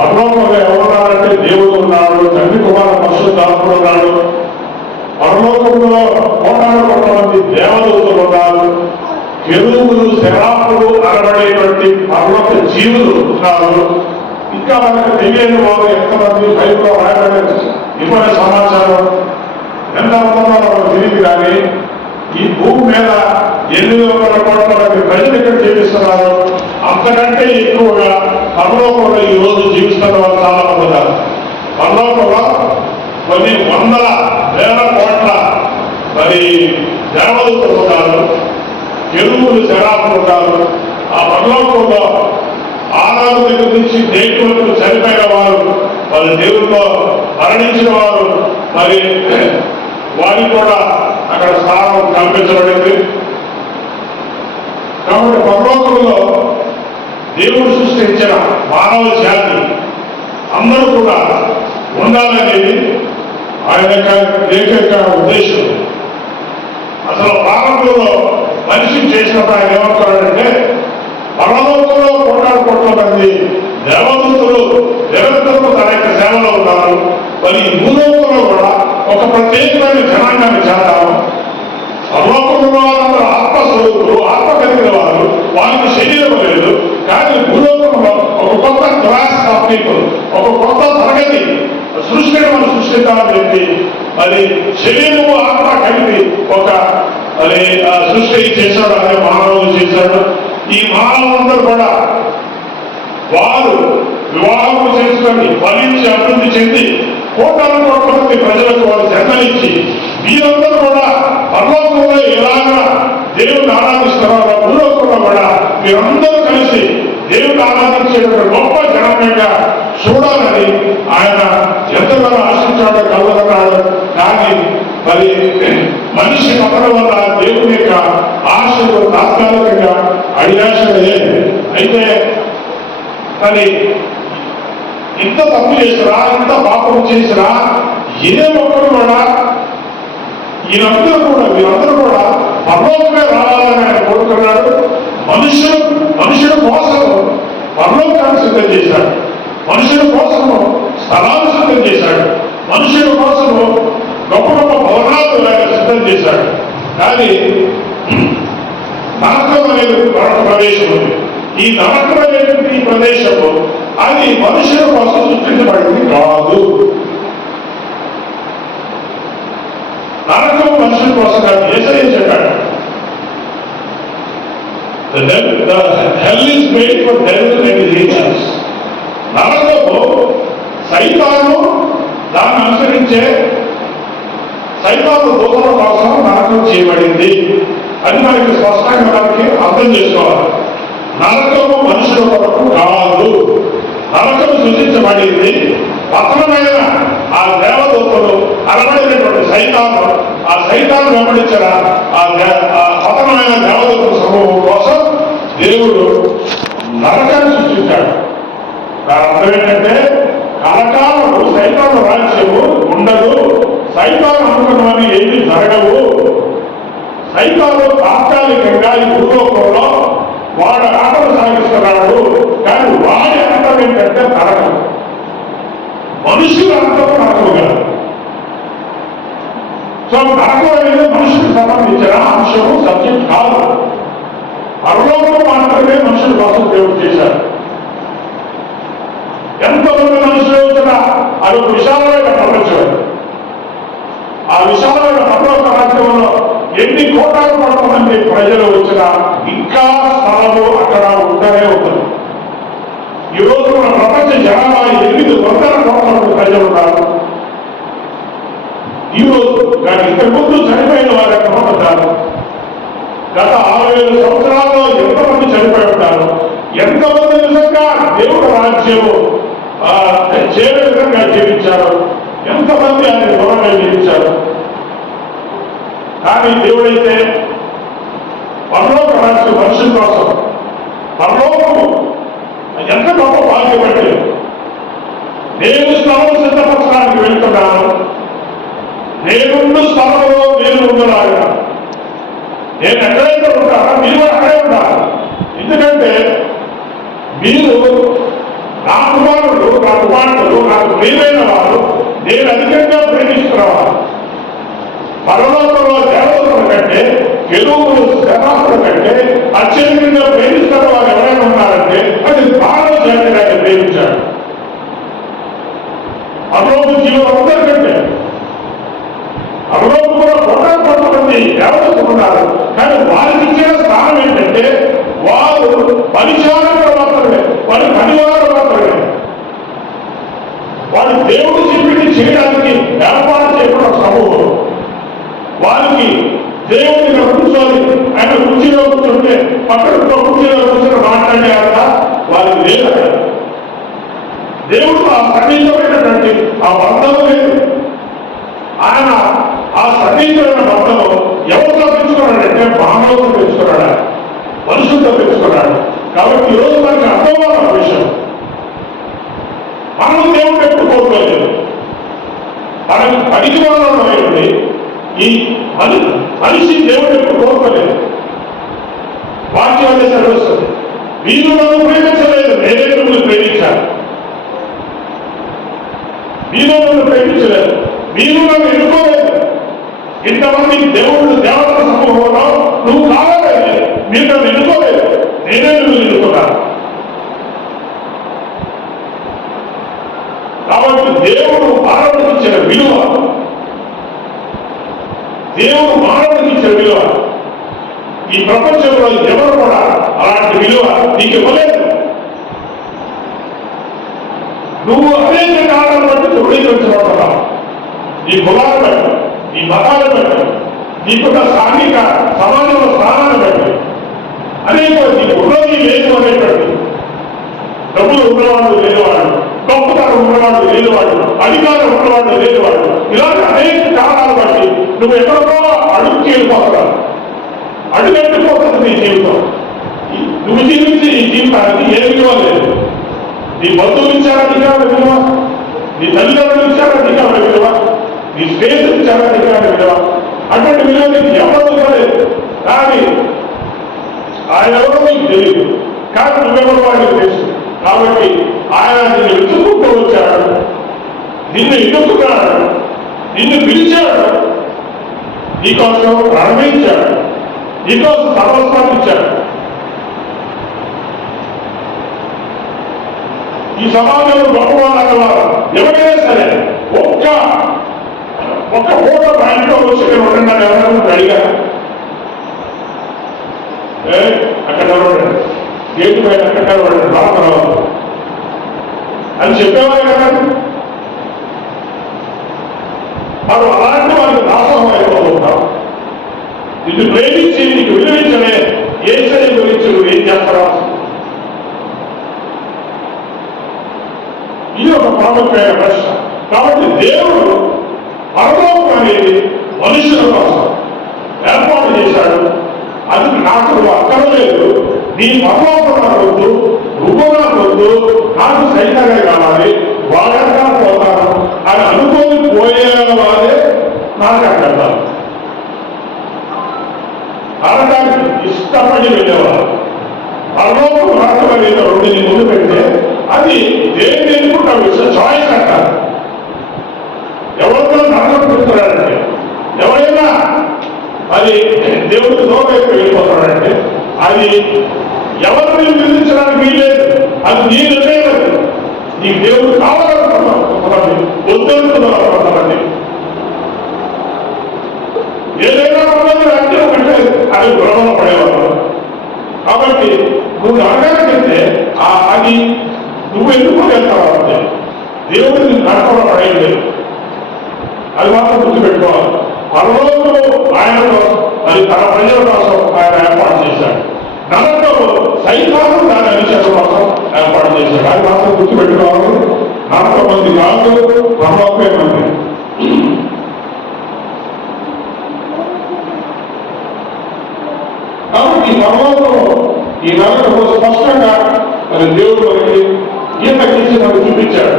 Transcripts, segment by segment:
పరలోకంలో ఎవరున్నారంటే దేవుడు ఉన్నాడు, తండ్రి కుమార పరిశుద్ధాత్ముడు ఉన్నాడు. పరలోకంలో కోటాను కొంతమంది దేవదూతలు ఉన్నారు. కెరూబులు శరాపులు అనబడేటువంటి పరలోక జీవులు ఉన్నారు. ఇంకా మనకు తెలియని వారు ఎంతమంది బైబిల్లో రాయబడే ఇవ్వని సమాచారం ఎంత ఉంటుందో మనకు తెలియదు. కానీ ఈ భూమి మీద 800 కోట్ల మంది ప్రజలు ఇక్కడ జీవిస్తున్నారు. అంతకంటే ఎక్కువగా పరలోకంలో ఈ రోజు జీవిస్తున్న వాళ్ళు చాలా మంది ఉన్నారు. పరలోకంలో కొన్ని వందల వేల కోట్ల మరి దేవదూతలు ఉన్నారు, కెరూబులు శరాపులు ఉన్నారు. ఆ పరలోకంలో ఆనాడు దగ్గర నుంచి నేటి వరకు చనిపోయిన వారు, వాళ్ళు దేవుల్లో మరణించిన వారు, మరి వారికి కూడా అక్కడ స్థానం కల్పించబడింది. కాబట్టి పరలోకంలో దేవుడు సృష్టించిన మానవ జాతి అందరూ కూడా ఉండాలనేది ఆయన ఏకైక ఉద్దేశం. అసలు ప్రారంభంలో మనిషిని చేసినప్పుడు ఆయన ఏమంటారంటే, పరలోకంలో కోట్ల మంది దేవదూతలు నిరంతరం తన యొక్క సేవలో ఉన్నారు. మరి భూలోకంలో కూడా ఒక ప్రత్యేకమైన జనాంగాన్ని చేద్దాము. పరలోకంలో వాళ్ళందరూ ఆత్మస్వరూపులు, ఆత్మ కలిగిన వారు, వారికి శరీరం లేదు. కానీ భూలోకంలో ఒక కొత్త క్లాస్ ఆఫ్ పీపుల్, ఒక కొత్త తరగతి సృష్టిని మనం సృష్టిద్దామని చెప్పి మరి శరీరము ఆత్మ కలిపి ఒక మరి సృష్టి చేశాడు. అనే మానవులు చేశాడు. ఈ మానవులందరూ కూడా వారు వివాహం చేసుకొని ఫలించి అభివృద్ధి చెంది కోటాను కోట్ల మంది ప్రజలకు వారు జన్మనిచ్చి మీరందరూ కూడా పరలోకంలో ఎలాగా దేవుని ఆరాధిస్తున్నారో భూలోకంలో కూడా మీరందరూ కలిసి దేవుని ఆరాధించేటువంటి గొప్ప జనమేగా చూడాలని ఆయన ఎంతగానో ఆశించాడో కలగన్నాడు. కానీ మరి మనిషి పతనం వల్ల దేవుని యొక్క ఆశలు తాత్కాలికంగా అడియాశలే. అయితే మరి ఇంత తప్పు చేసినా, ఇంత పాపం చేసినా ఏ ఒక్కరు కూడా వీరందరూ కూడా పరలోకమే రావాలని ఆయన కోరుకున్నాడు. మనుషుల కోసం పరలోకాన్ని సిద్ధం చేశాడు. మనుషుల కోసము స్థలాలు సిద్ధం చేశాడు. మనుషుల కోసము గొప్ప గొప్ప భవనాలు సిద్ధం చేశాడు. కానీ నరకం అనేది మరొక ప్రదేశం ఉంది. ఈ నరకం అనేటువంటి ఈ ప్రదేశము అది మనుషుల కోసం సృష్టించబడింది కాదు. నరకం మనుషుల కోసం కాదు. యేసయ్య చెప్పాడు, hell is made for devil and his angels. నరకము సైతాను దాన్ని అనుసరించే సైతాను దూతల కోసం నరకం చేయబడింది అని మనకి స్పష్టంగా మనకి అర్థం చేసుకోవాలి. నరకము మనుషుల కొరకు కాదు. నరకము సృష్టించబడింది పతనమైన ఆ దేవదూతలు అనబడినటువంటి సైతాను, ఆ సైతాను వెంబడించిన ఆ పతనమైన దేవదూతల సమూహం కోసం దేవుడు నరకాన్ని సృష్టించాడు. దాని అర్థం ఏంటంటే కలకాలము సైతాను రాజ్యము ఉండదు. సైతాను అనుకున్నవన్నీ ఏమీ జరగవు. సైతాను తాత్కాలికంగా ఈ భూలోకంలో వాడు ఆటలు సాగిస్తున్నాడు. కానీ వాడి అర్థం ఏంటంటే నరకం. మనుషుల అర్థం నరకం కాదు. సో నరకం అనేది మనుషులకు సంబంధించిన అంశము, సబ్జెక్ట్ కాదు. పరలోకం మాత్రమే మనుషుల కోసం దేవుడు చేశారు. ఎంతమంది మనుషులు వచ్చినా అది ఒక విశాలమైన ప్రపంచం. ఆ విశాలమైన పరలోక రాజ్యంలో ఎన్ని కోటాలు మంది ప్రజలు వచ్చినా ఇంకా స్థలము అక్కడ ఉంటూనే ఉంటుంది. ఈ రోజు మన ప్రపంచ జనాభా 800 కోట్ల మంది ప్రజలు ఉన్నారు ఈ రోజు. కానీ ఇంతకుముందు చనిపోయిన వారు ఎంతమంది ఉంటారు? గత 6000 సంవత్సరాల్లో ఎంతమంది చనిపోయి ఉంటారు? ఎంతమంది నిజంగా దేవుడు రాజ్యము చేరే విధంగా జీవించారు? ఎంతమంది ఆయన దూరంగా జీవించారు? కానీ దేవుడైతే పరలోక రాజ్యం మనుషుల కోసం పరలోకము ఎంత గొప్ప భాగ్యపడి నేను స్థలం సిద్ధపరచడానికి వెళ్తున్నాను. నేనుండు స్థలంలో నేను ఉండలాగా. నేను ఎక్కడైతే ఉంటానో మీరు అక్కడే ఉండాలి. ఎందుకంటే మీరు నా కుమారుడు నా కుమార్తెలు నాకు ప్రియమైన వారు, నేను అధికంగా ప్రేమిస్తున్నవారు. పరలోకంలో దేవతల కంటే, కెరూబులు శరాపుల కంటే అత్యధికంగా ప్రేమిస్తున్న వారు ఎవరైనా ఉన్నారంటే అది మానవ జాతిని ఆయన ప్రేమించాడు. పరలోక జీవులందరికంటే పరలోకం కూడా కొంతమంది దేవతలు ఉన్నారు. కానీ వారికి ఇచ్చిన స్థానం ఏంటంటే వారు పరిచారకులు మాత్రమే, వారి పనివారు మాత్రమే. వారి దేవుడు చెప్పింది చేయడానికి ఏర్పాటు చేయడం సమూహం. వారికి దేవుడిని కూర్చొని ఆయన కుర్చీలో కూర్చుంటే పక్కన కుర్చీలో కూర్చొని మాట్లాడే అంత వారికి లేదు. దేవుడు ఆ సన్నిహితమైనటువంటి ఆ బంధము లేదు. ఆయన ఆ సన్నిహితమైన బంధము ఎవరితో పెంచుకున్నాడంటే మానవుతో పెంచుకున్నాడు, మనుషులతో పెంచుకున్నాడు. కాబట్టి ఈరోజు మనకి అర్థమైన విషయం, మనం దేవుడు ఎప్పుడు కోరుకోలేదు. మనకి పనికి వాళ్ళమైంది ఈ మనిషి దేవుడు ఎప్పుడు కోరుకోలేదు. వాక్యం అనే సెలవుస్తుంది, మీరు నన్ను ప్రేమించలేదు, నేనే మిమ్మల్ని ప్రేమించాను. మీరు నన్ను ప్రేమించలేదు, మీరు నన్ను ఎన్నుకోలేదు. ఇంతమంది దేవుడు దేవతల సమూహంలో నువ్వు కావాలని మీరు నన్ను ఎన్నుకోలేదు, నేనే నువ్వు ఎన్నుకున్నాను. కాబట్టి దేవుడు మానవుడికి ఇచ్చిన విలువ, దేవుడు మానవుడికి ఇచ్చిన విలువ ఈ ప్రపంచంలో ఎవరు కూడా అలాంటి విలువ నీకు ఇవ్వలేదు. నువ్వు అనేక కారణాలను బట్టి ధృవీకరించబడుతున్నావు. నీ కులాన్ని బట్టి, నీ మతాన్ని బట్టి, నీకున్న సాంఘిక సమాజంలో స్థానాన్ని బట్టి అనేక నీకు ఉన్నది లేదు అనేటువంటి, డబ్బులు ఉన్నవాడు లేనివాడు, గొప్పతనం ఉన్నవాడు లేనివాడు, అధికారం ఉన్నవాడు లేనివాడు, ఇలాంటి అనేక కారణాలు బట్టి నువ్వు ఎక్కడో అడుగుకి వెళ్ళిపోతున్నావు. అడుగంటిపోతుంది నీ జీవితం. నువ్వు జీవించి ఈ జీవితానికి ఏ విలువ లేదు. నీ బంధువులు ఇచ్చారా నీకు విలువ, నీ తల్లిదండ్రులు ఇచ్చారా నీకు విలువ, నీ స్నేహితులు ఇచ్చారా నీకు విలువ. అటువంటి విలువ నీకు ఎవరు లేదు. కానీ ఆయన ఎవరో నీకు తెలియదు, కానీ నువ్వెవరో వాడికి తెలుసు. కాబట్టి ఆయన నిన్ను వెతుక్కుంటూ వచ్చాడు, నిన్ను ఎన్నుకున్నాడు, నిన్ను పిలిచాడు, నీకోసం ప్రారంభించాడు, నీకోసం సర్వస్వాన్ని ఇచ్చాడు. ఈ సమాజంలో గొప్పవాళ్ళ ఎవరైనా సరే ఒక్క ఓట బ్యాంక్లో వచ్చి నేను ఉండండి ఎవరైనా అడిగా, అక్కడ నిలబడండి, గేటు పైన అక్కడ నిలబడండి, రామరావు అని చెప్పేవారు కదా. మనం అలాంటి వాళ్ళకి దాసోహం అయిపోతుంటాం. నిన్ను ప్రేమించి నీకు విలువించలే ఏసై గురించి నువ్వు ఏం చేస్తావా? ఇది ఒక ప్రాముఖ్యమైన ప్రశ్న. కాబట్టి దేవుడు పరలోకం అనేది మనుషుల కోసం ఏర్పాటు చేశాడు. అది నాకు అక్కర్లేదు, నీ పరలోకం నాకు వద్దు, నువ్వు నాకు వద్దు, నాకు సైతంగా కావాలి, వాళ్ళంతా పోతాను అని అనుకోని పోయే వారే నాకు అక్కర్లేదు. అనడానికి ఇష్టపడి వెళ్ళేవారు. పరలోకం రాష్ట్రం అనేది రెండుని ముందు పెడితే అది దేని ఎన్నుకుంటా విషయం చాయిస్ అంటారు. ఎవరితో నరకం పెడుతున్నాడంటే, ఎవరైనా అది దేవుడికి దూరం వెళ్ళిపోతాడంటే అది ఎవరిని నిందించడానికి వీలేదు. అది నీ నిర్ణయం. నీకు దేవుడు కావాలనుకున్నావు కొంతమంది, వద్దనుకున్నారు కొంతమంది. ఏదైనా ఉన్నది అంటే ఒకటే అది గొడవలు పడేవారు. కాబట్టి నువ్వు నరకానికి వెళ్తే అది నువ్వు ఎన్నుకోగలుగుతావు అంటే దేవుడిని నరకంలో పడేయలేదు. అది మాత్రం గుర్తుపెట్టుకోవాలి. పరలోకంలో ఆయన కోసం మరి తన ప్రజల కోసం ఆయన ఏర్పాటు చేశాడు. నరకంలో సైతాను దాని అనుచరుల కోసం ఏర్పాటు చేశాడు. అది మాత్రం గుర్తుపెట్టుకోవాలి. నరకం మంది కాదు, పరలోకమే మంది. కాబట్టి ఈ పరలోకంలో ఈ నరకం స్పష్టంగా మరి దేవుడు మనకి ఈతకించి మనకు చూపించాడు.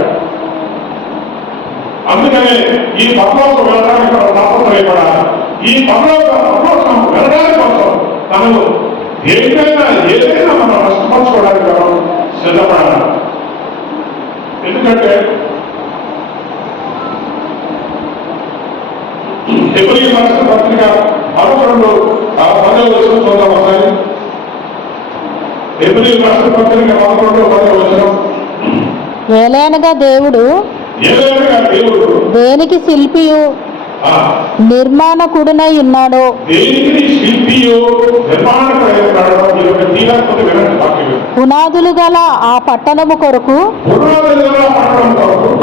అందుకనే ఈ పరలోకం వెళ్ళడానికి మనం తాపత్రయపడాలి. ఈ పరలోకం వెళ్ళడానికి కోసం మనము ఏదైనా మనం నష్టపరచుకోవడానికి మనం సిద్ధపడాలి. ఎందుకంటే హెబ్రీ రాష్ట్ర పత్రిక 11:10 చూద్దాం ఒకసారి. హెబ్రీ రాష్ట్ర పత్రిక 11:10. ఏలైనగా దేవుడు దేనికి శిల్పియు నిర్మాణకుడునై ఉన్నాడో, పునాదులు గల ఆ పట్టణము కొరకు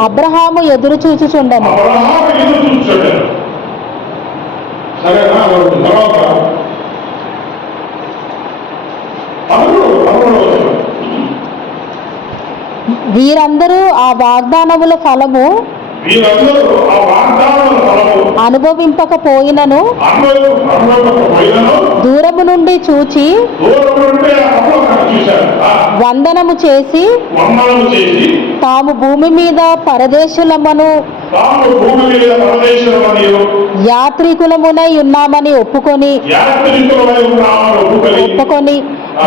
అబ్రహాము ఎదురు చూచుచుండెను. వీరందరూ ఆ వాగ్దానముల ఫలము అనుభవింపకపోయినను దూరము నుండి చూచి వందనము చేసి తాము భూమి మీద పరదేశులమను యాత్రికులమునై ఉన్నామని ఒప్పుకొని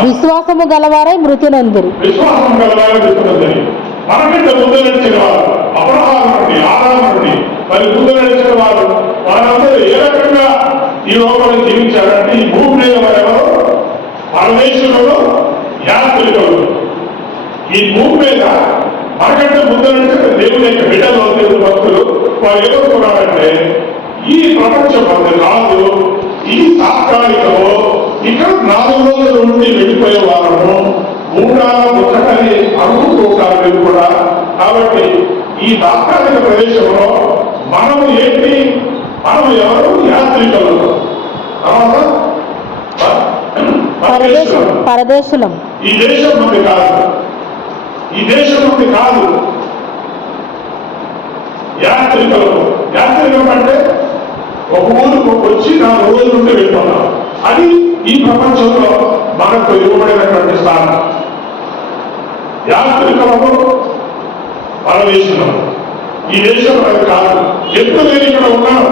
విశ్వాసము గలవారై మృతి నొందిరి. మనకంటే ముందు నడిచిన వారు అబ్రహాము నుండి, ఆదాము నుండి మరి ముందు నడిచిన వారు వారందరూ ఏ రకంగా ఈ లోపల జీవించారంటే ఈ భూమి మీద వారెవరు పరమేశ్వరులు, యాత్రికులు. ఈ భూమి మీద మనకంటే ముందు నడిచిన దేవుని యొక్క బిడ్డలు, దేవుని భక్తులు వారు ఏమనుకున్నారంటే ఈ ప్రపంచం మనది కాదు, ఈ తాత్కాలికము, ఇక్కడ 4 రోజుల నుండి వెళ్ళిపోయే వారము ముచ్చటని అనుకుంటుంటారు మీరు కూడా. కాబట్టి ఈ తాత్కాలిక ప్రదేశంలో మనము ఏంటి, మనం ఎవరు యాత్రికులు, పరదేశులం. ఈ దేశం మంది కాదు, ఈ దేశం మంది కాదు, యాత్రికులు. యాత్రికం అంటే ఒక ఊరికి వచ్చి 4 రోజుల నుండి వెళ్ళిపోతాం. అది ఈ ప్రపంచంలో మనకు ఇవ్వబడినటువంటి స్థానం. యాత్రికులకు పరదేశులం. ఈ దేశం అది కాదు. ఎప్పుడు నేను ఇక్కడ ఉన్నాను,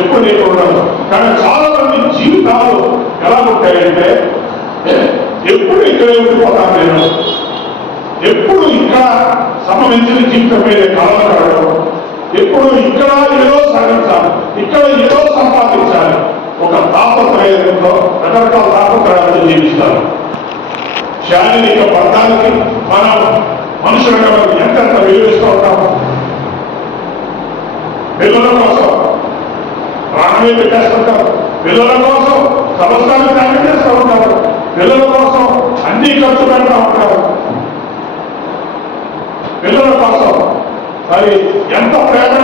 ఎప్పుడు నేను ఉన్నాను. కానీ చాలా మంది జీవితాలు ఎలా ఉంటాయంటే ఎప్పుడు ఇక్కడే ఉండిపోతాను నేను, ఎప్పుడు ఇక్కడ సంబంధించిన జీవితం మీద కళలు కడగడం, ఎప్పుడు ఇక్కడ ఏదో సాధించాలి, ఇక్కడ ఏదో సంపాదించాలి, ఒక తాపత్రయంతో రకరకాల తాపత్రయాలతో జీవిస్తారు. శారీరక బంధానికి మనం మనుషులుగా ఎంతెంత విలువిస్తూ ఉంటాము. పిల్లల కోసం ప్రాణమే పెట్టేస్తుంటారు, పిల్లల కోసం సంవత్సరాలు త్యాగం చేస్తూ ఉంటారు, పిల్లల కోసం అన్ని ఖర్చు పెడతా ఉంటారు. పిల్లల కోసం మరి ఎంత ప్రేమ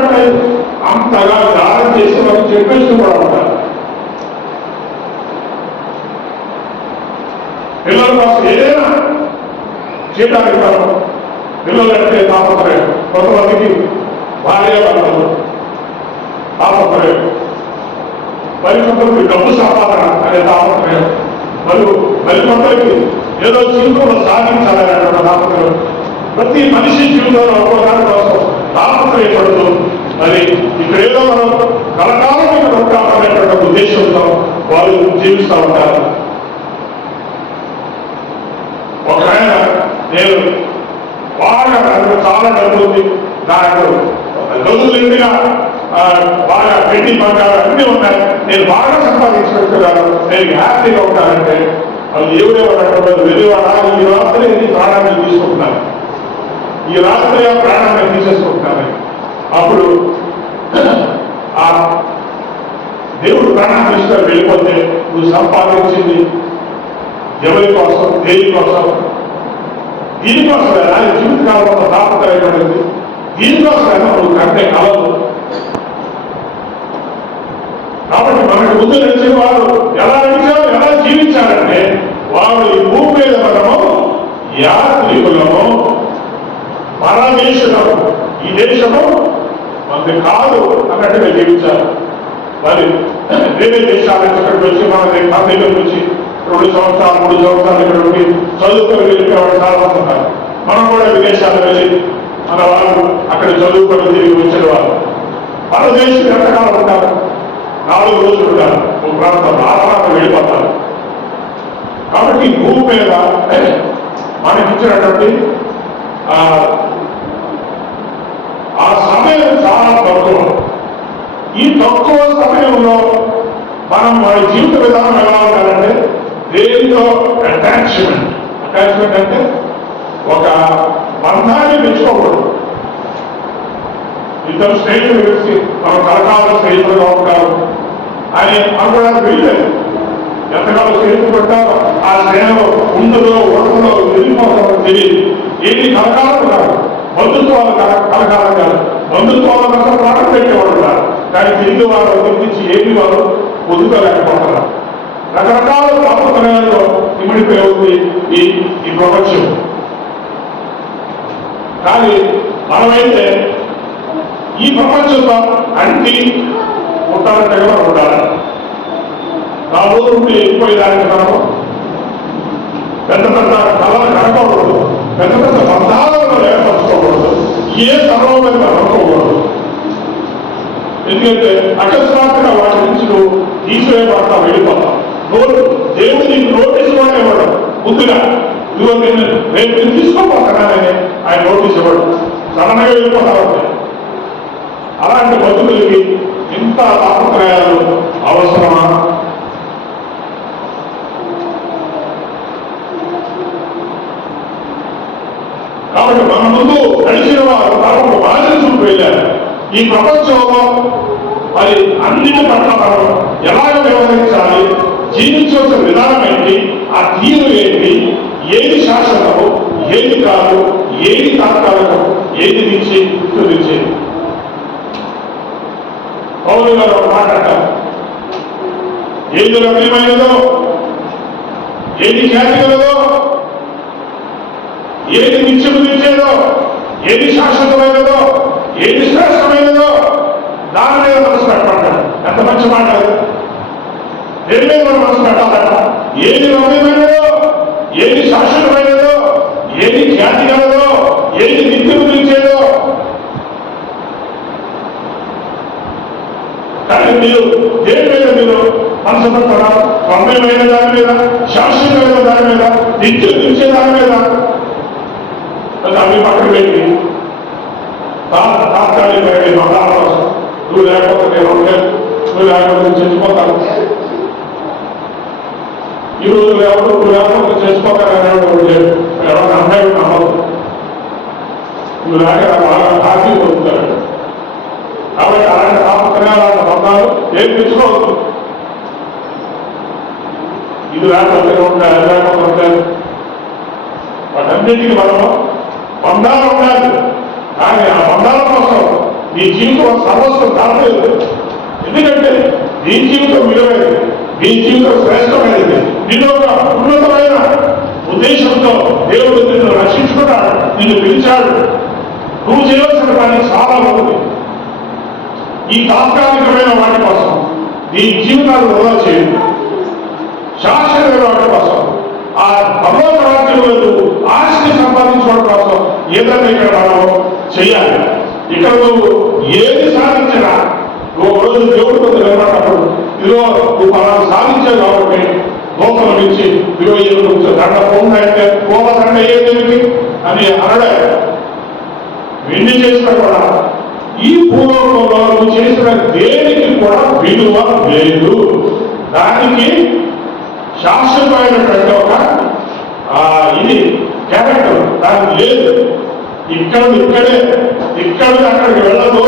అంతగా దానం చేసి మనం చెప్పేస్తూ కూడా ఉంటారు. పిల్లల కోసం ఏదైనా చేయడానికి మనం పిల్లలంటే తాపత్రయం. కొంతమందికి భార్య భర్తలు తాపత్రయం, మరికొంతమంది డబ్బు సంపాదన అనే తాపత్రయం, మరికొందరికి ఏదో జీవితంలో సాధించాలనేటువంటి తాపత్రయం. ప్రతి మనిషి జీవితంలో ఒక్కొక్కరి కోసం తాపత్రయపడుతూ మరి ఇక్కడ ఏదో మనం కలకాలం ఇక్కడ ఉంటామనేటువంటి ఉద్దేశంతో వాళ్ళు జీవిస్తూ ఉంటారు. ఒక ఆయన నేను బాగా నాకు చాలా డబ్బు ఉంది, నాకు గదులు నిండిగా బాగా పెట్టి బంగారు అన్నీ ఉన్నాయి, నేను బాగా సంపాదించుకుంటున్నాను, నేను హ్యాపీగా ఉంటానంటే వాళ్ళు ఎవరెవరంటే వెలువాడా ఈ రాత్రి ఇది ప్రాణాన్ని తీసుకుంటున్నాను, ఈ రాత్రి ఆ ప్రాణాన్ని తీసేసుకుంటున్నాను. అప్పుడు ఆ దేవుడు ప్రాణాన్ని తీసుకొని వెళ్ళిపోతే నువ్వు సంపాదించింది ఎవరి కోసం, దేని కోసం? దీనికోసమైనా జీవితకాలంలో తాపత్రయపడింది, దీనికోసమైనా నువ్వు కంటే కలదు. కాబట్టి మనకు ముందు నడిచిన వారు ఎలా నడిచారు, ఎలా జీవించారంటే వారు ఈ భూమి మీద మనము యాత్రికులము, పరదేశులము, ఈ దేశము మనది కాదు అన్నట్టుగా జీవించారు. మరి వేరే దేశాల నుంచి ఇక్కడికి వచ్చి మన దగ్గర నుంచి 2 సంవత్సరాలు 3 సంవత్సరాలు ఇక్కడ ఉండి చదువుకొని వెళ్ళిపోయేవాడు చాలా మంది ఉన్నారు. మనం కూడా విదేశాలు వెళ్ళి మన వాళ్ళు అక్కడ చదువుకొని తిరిగి వచ్చిన వాళ్ళు పరదేశం ఎంతకాలం ఉంటారు, 4 రోజులు ఉంటారు, ఒక ప్రాంతం ఆ ప్రాంతం వెళ్ళిపోతారు. కాబట్టి భూమి మీద మనకిచ్చినటువంటి తక్కువ. ఈ తక్కువ సమయంలో మనం మన జీవిత విధానం ఎలా ఉండాలంటే దేనితో అటాచ్మెంట్ అంటే ఒక బంధాన్ని పెంచుకోకూడదు. ఇద్దరు స్నేహితులు కలిసి మన కలకాల స్నేహితులుగా ఉంటారు అని అనుకోవడానికి వీల్లేదు. ఎంతకాలం స్నేహితులు పెట్టారో ఆ స్నేహం ఉండదో ఉండదో వెళ్ళిపోతారో తెలియదు. ఏది కలకాలం ఉన్నారు, బంధుత్వాలు కలకాలం కాదు. బంధుత్వాల కోసం ప్రాణం పెట్టేవాడు ఉన్నారు, కానీ తిరిగి వారు గురించి ఏమి వారు పొందుకోలేకపోతున్నారు. రకరకాల తాపత్రయాలతో ఇమిడిపోయి ఉంది ఈ ప్రపంచం. కానీ మనమైతే ఈ ప్రపంచంలో అంటి ఉంటారంటే మనం ఉండాలి. నా రోజు నుండి వెళ్ళిపోయేదానికి మనము పెద్ద పెద్ద కళలు కనకూడదు, పెద్ద పెద్ద బంధాలను ఏర్పరచుకోకూడదు, ఏ సర్వమైన అనుకోకూడదు. ఎందుకంటే అకస్మాత్తుగా వాటి నుంచి నువ్వు తీసివేయబడతా వెళ్ళిపోతావు. దేవుడు నీకు నోటీస్ కూడా ఇవ్వడు. ముందుగా ఇదిగో నేను తీసుకోపోతానని ఆయన నోటీస్ ఇవ్వడు, సడన్గా వెళ్ళిపోతావు. అలాంటి బతుకులకి ఇంత తాపత్రయాలు అవసరమా? కాబట్టి మన ముందు నడిచిన వారు తమకు బాధ్యత చూపి వెళ్ళారు. ఈ ప్రపంచంలో మరి అన్నిటి పట్ల మనం ఎలాగ వ్యవహరించాలి, జీవించవలసిన విధానం ఏంటి, ఆ తీరు ఏంటి, ఏది శాశ్వతము, ఏది కాదు, ఏది తాత్కాలికం, ఏది నిలిచి నిలిచేది. పౌలు గారు ఒక మాట అంటారు, ఏది రమ్యమైనదో, ఏది ఖ్యాతి గలదో, ఏది నిత్యము నిలిచేదో, ఏది శాశ్వతమైనదో, ఏది శ్రేష్టమైనదో దాని మీద మనసు పెట్టమంటాడు. ఎంత మంచి మాట! దేని మీద మనం మనసు పెట్టాలట? ఏది రమ్యమైనదో, ఏది శాశ్వతమైనదో, ఏది ఖ్యాతి గలదో, ఏది నిత్యము నిలిచేదో. కానీ మీరు దేని మీద మీరు మనసు పెట్టారా? రమ్యమైన దాని మీద, శాశ్వతమైన దాని మీద, నిత్యం నిలిచే దాని మీద. అవి పక్కన పెట్టి తాత్కాలికమైన బంధాల కోసం నువ్వు లేకపోతే నేను ఉండలేదు, నువ్వు లేకపోతే చచ్చిపోతాను, ఈ రోజు లేకపోతే నువ్వు లేకపోతే చచ్చిపోతాను లేదు. ఎవరైనా అమ్మాయి నమ్మదు. నువ్వు లేక బాగా కాఫీ పొందుతాడు. కాబట్టి అలాంటి తాపత్రయాలు, అలాంటి బంధాలు ఏం తెచ్చుకోవద్దు. ఇది లేకపోతే ఉంటాయి, అది లేకపోతే ఉంటాయి. వాటన్నిటికీ మనము బంధాలు ఉండాలి. కానీ ఆ బంధాల కోసం నీ జీవితం సర్వస్వం కాలేదు. ఎందుకంటే నీ జీవితం విలువైనది, నీ జీవితం శ్రేష్టమైనది. నిన్ను ఒక ఉన్నతమైన ఉద్దేశంతో దేవుడు నిన్ను రక్షించుకున్నాడు, నిన్ను పిలిచాడు. నువ్వు చేయవలసిన పని చాలా ఉంది. ఈ తాత్కాలికమైన వాటి కోసం నీ జీవితాలు వృధా చేయదు. శాశ్వతమైన వాటి కోసం, ఆ పరలోక రాజ్యంలో ఆస్తి సంపాదించుకోవడం కోసం ఏదైనా ఇక్కడ మనం చెయ్యాలి. ఇక్కడ నువ్వు ఏది సాధించినా నువ్వు రోజు దేవుడి కొంత నిలబడినప్పుడు ఇదిగో నువ్వు అలా సాధించావు కాబట్టి లోపల నుంచి ఇదిగో నువ్వు దండ పోందంటే పోవదండ ఏదేమిటి అని అనడే. వెండి చేసినా కూడా ఈ పూర్వంలో నువ్వు చేసిన దేనికి కూడా విలువ లేదు. దానికి శాశ్వతమైనటువంటి ఒక ఇది క్యారెక్టర్ దానికి లేదు. ఇక్కడే అక్కడికి వెళ్ళదు,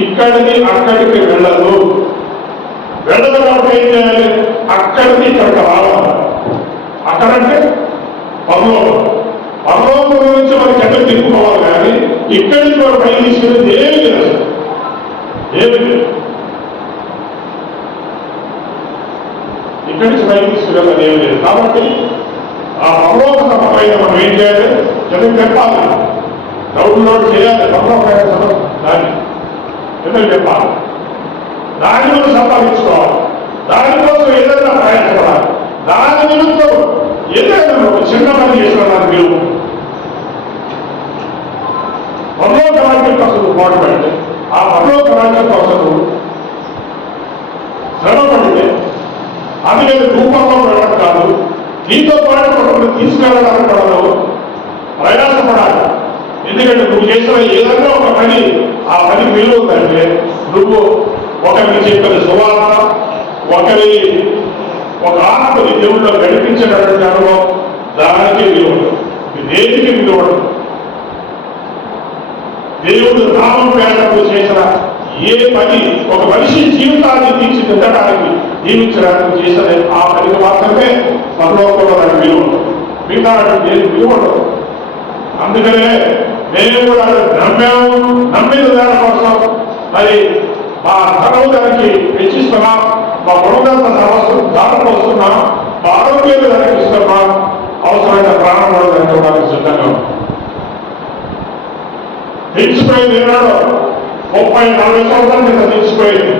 ఇక్కడికి అక్కడికి వెళ్ళదు. వెళ్ళదు కాబట్టి ఏం చేయాలి? అక్కడికి ఇక్కడికి రావాలి. అక్కడంటే పరలోకం నుంచి మనకి ఎక్కడ తిప్పుకోవాలి. కానీ ఇక్కడికి మనం పైకి తీసుకునేది ఏమి లేదు, ఏమి లేదు. ఇక్కడి నుంచి పైకి తీసుకునేది ఏమి లేదు. కాబట్టి ఆ పరలోక పైన మనం ఏం చేయాలి? ఎందుకు చెప్పాలి? డౌన్లోడ్ చేయాలి. పరలోకమైన దాన్ని ఎందుకు చెప్పాలి? దాని మీద సంపాదించుకోవాలి. దానికోసం ఏదైనా ప్రయత్నపడాలి. దాని నిమిత్తం ఏదైనా ఒక చిన్న పని చేసిన దాని విలువ. పరలోక రాజ్యం కోసం పాటు పడితే, ఆ పరలోక రాజ్యం కోసం శ్రమ పడితే అది నేను రూపంలో వెళ్ళడం కాదు, నీతో పాటు తీసుకెళ్ళడానికి ప్రయాసపడాలి. ఎందుకంటే నువ్వు చేసిన ఏదైనా ఒక పని, ఆ పని విలువ ఉందంటే నువ్వు ఒకరికి చెప్పిన సువార్త, ఒక ఆత్మని దేవుళ్ళు నడిపించేటటువంటి అనుభవం, దానికి విలువ ఉండదు. దేనికి విలువ ఉండదు. దేవుడు నామం పేరుకు చేసిన ఏ పని, ఒక మనిషి జీవితాన్ని తీర్చిదిద్దడానికి జీవించడానికి చేసిన ఆ పనికి మాత్రమే పరలోకంలో దానికి విలువ ఉండదు. మిగతా దేనికి విలువ ఉండదు. అందుకనే మేము కూడా నమ్మాము, నమ్మిన దాని కోసం మరి మా ధనం దానికి హెచ్చిస్తున్నాం, మా గుణగత సమస్యలు దాటకు వస్తున్నాం, మా ఆరోగ్యాన్ని దానికి ఇస్తున్నాం, అవసరమైన ప్రాణం కూడా దానికి ఇవ్వడానికి సిద్ధంగా ఉన్నాం. తెచ్చిపోయింది ఏనాడు 30-40 సంవత్సరాల కింద తెచ్చిపోయింది.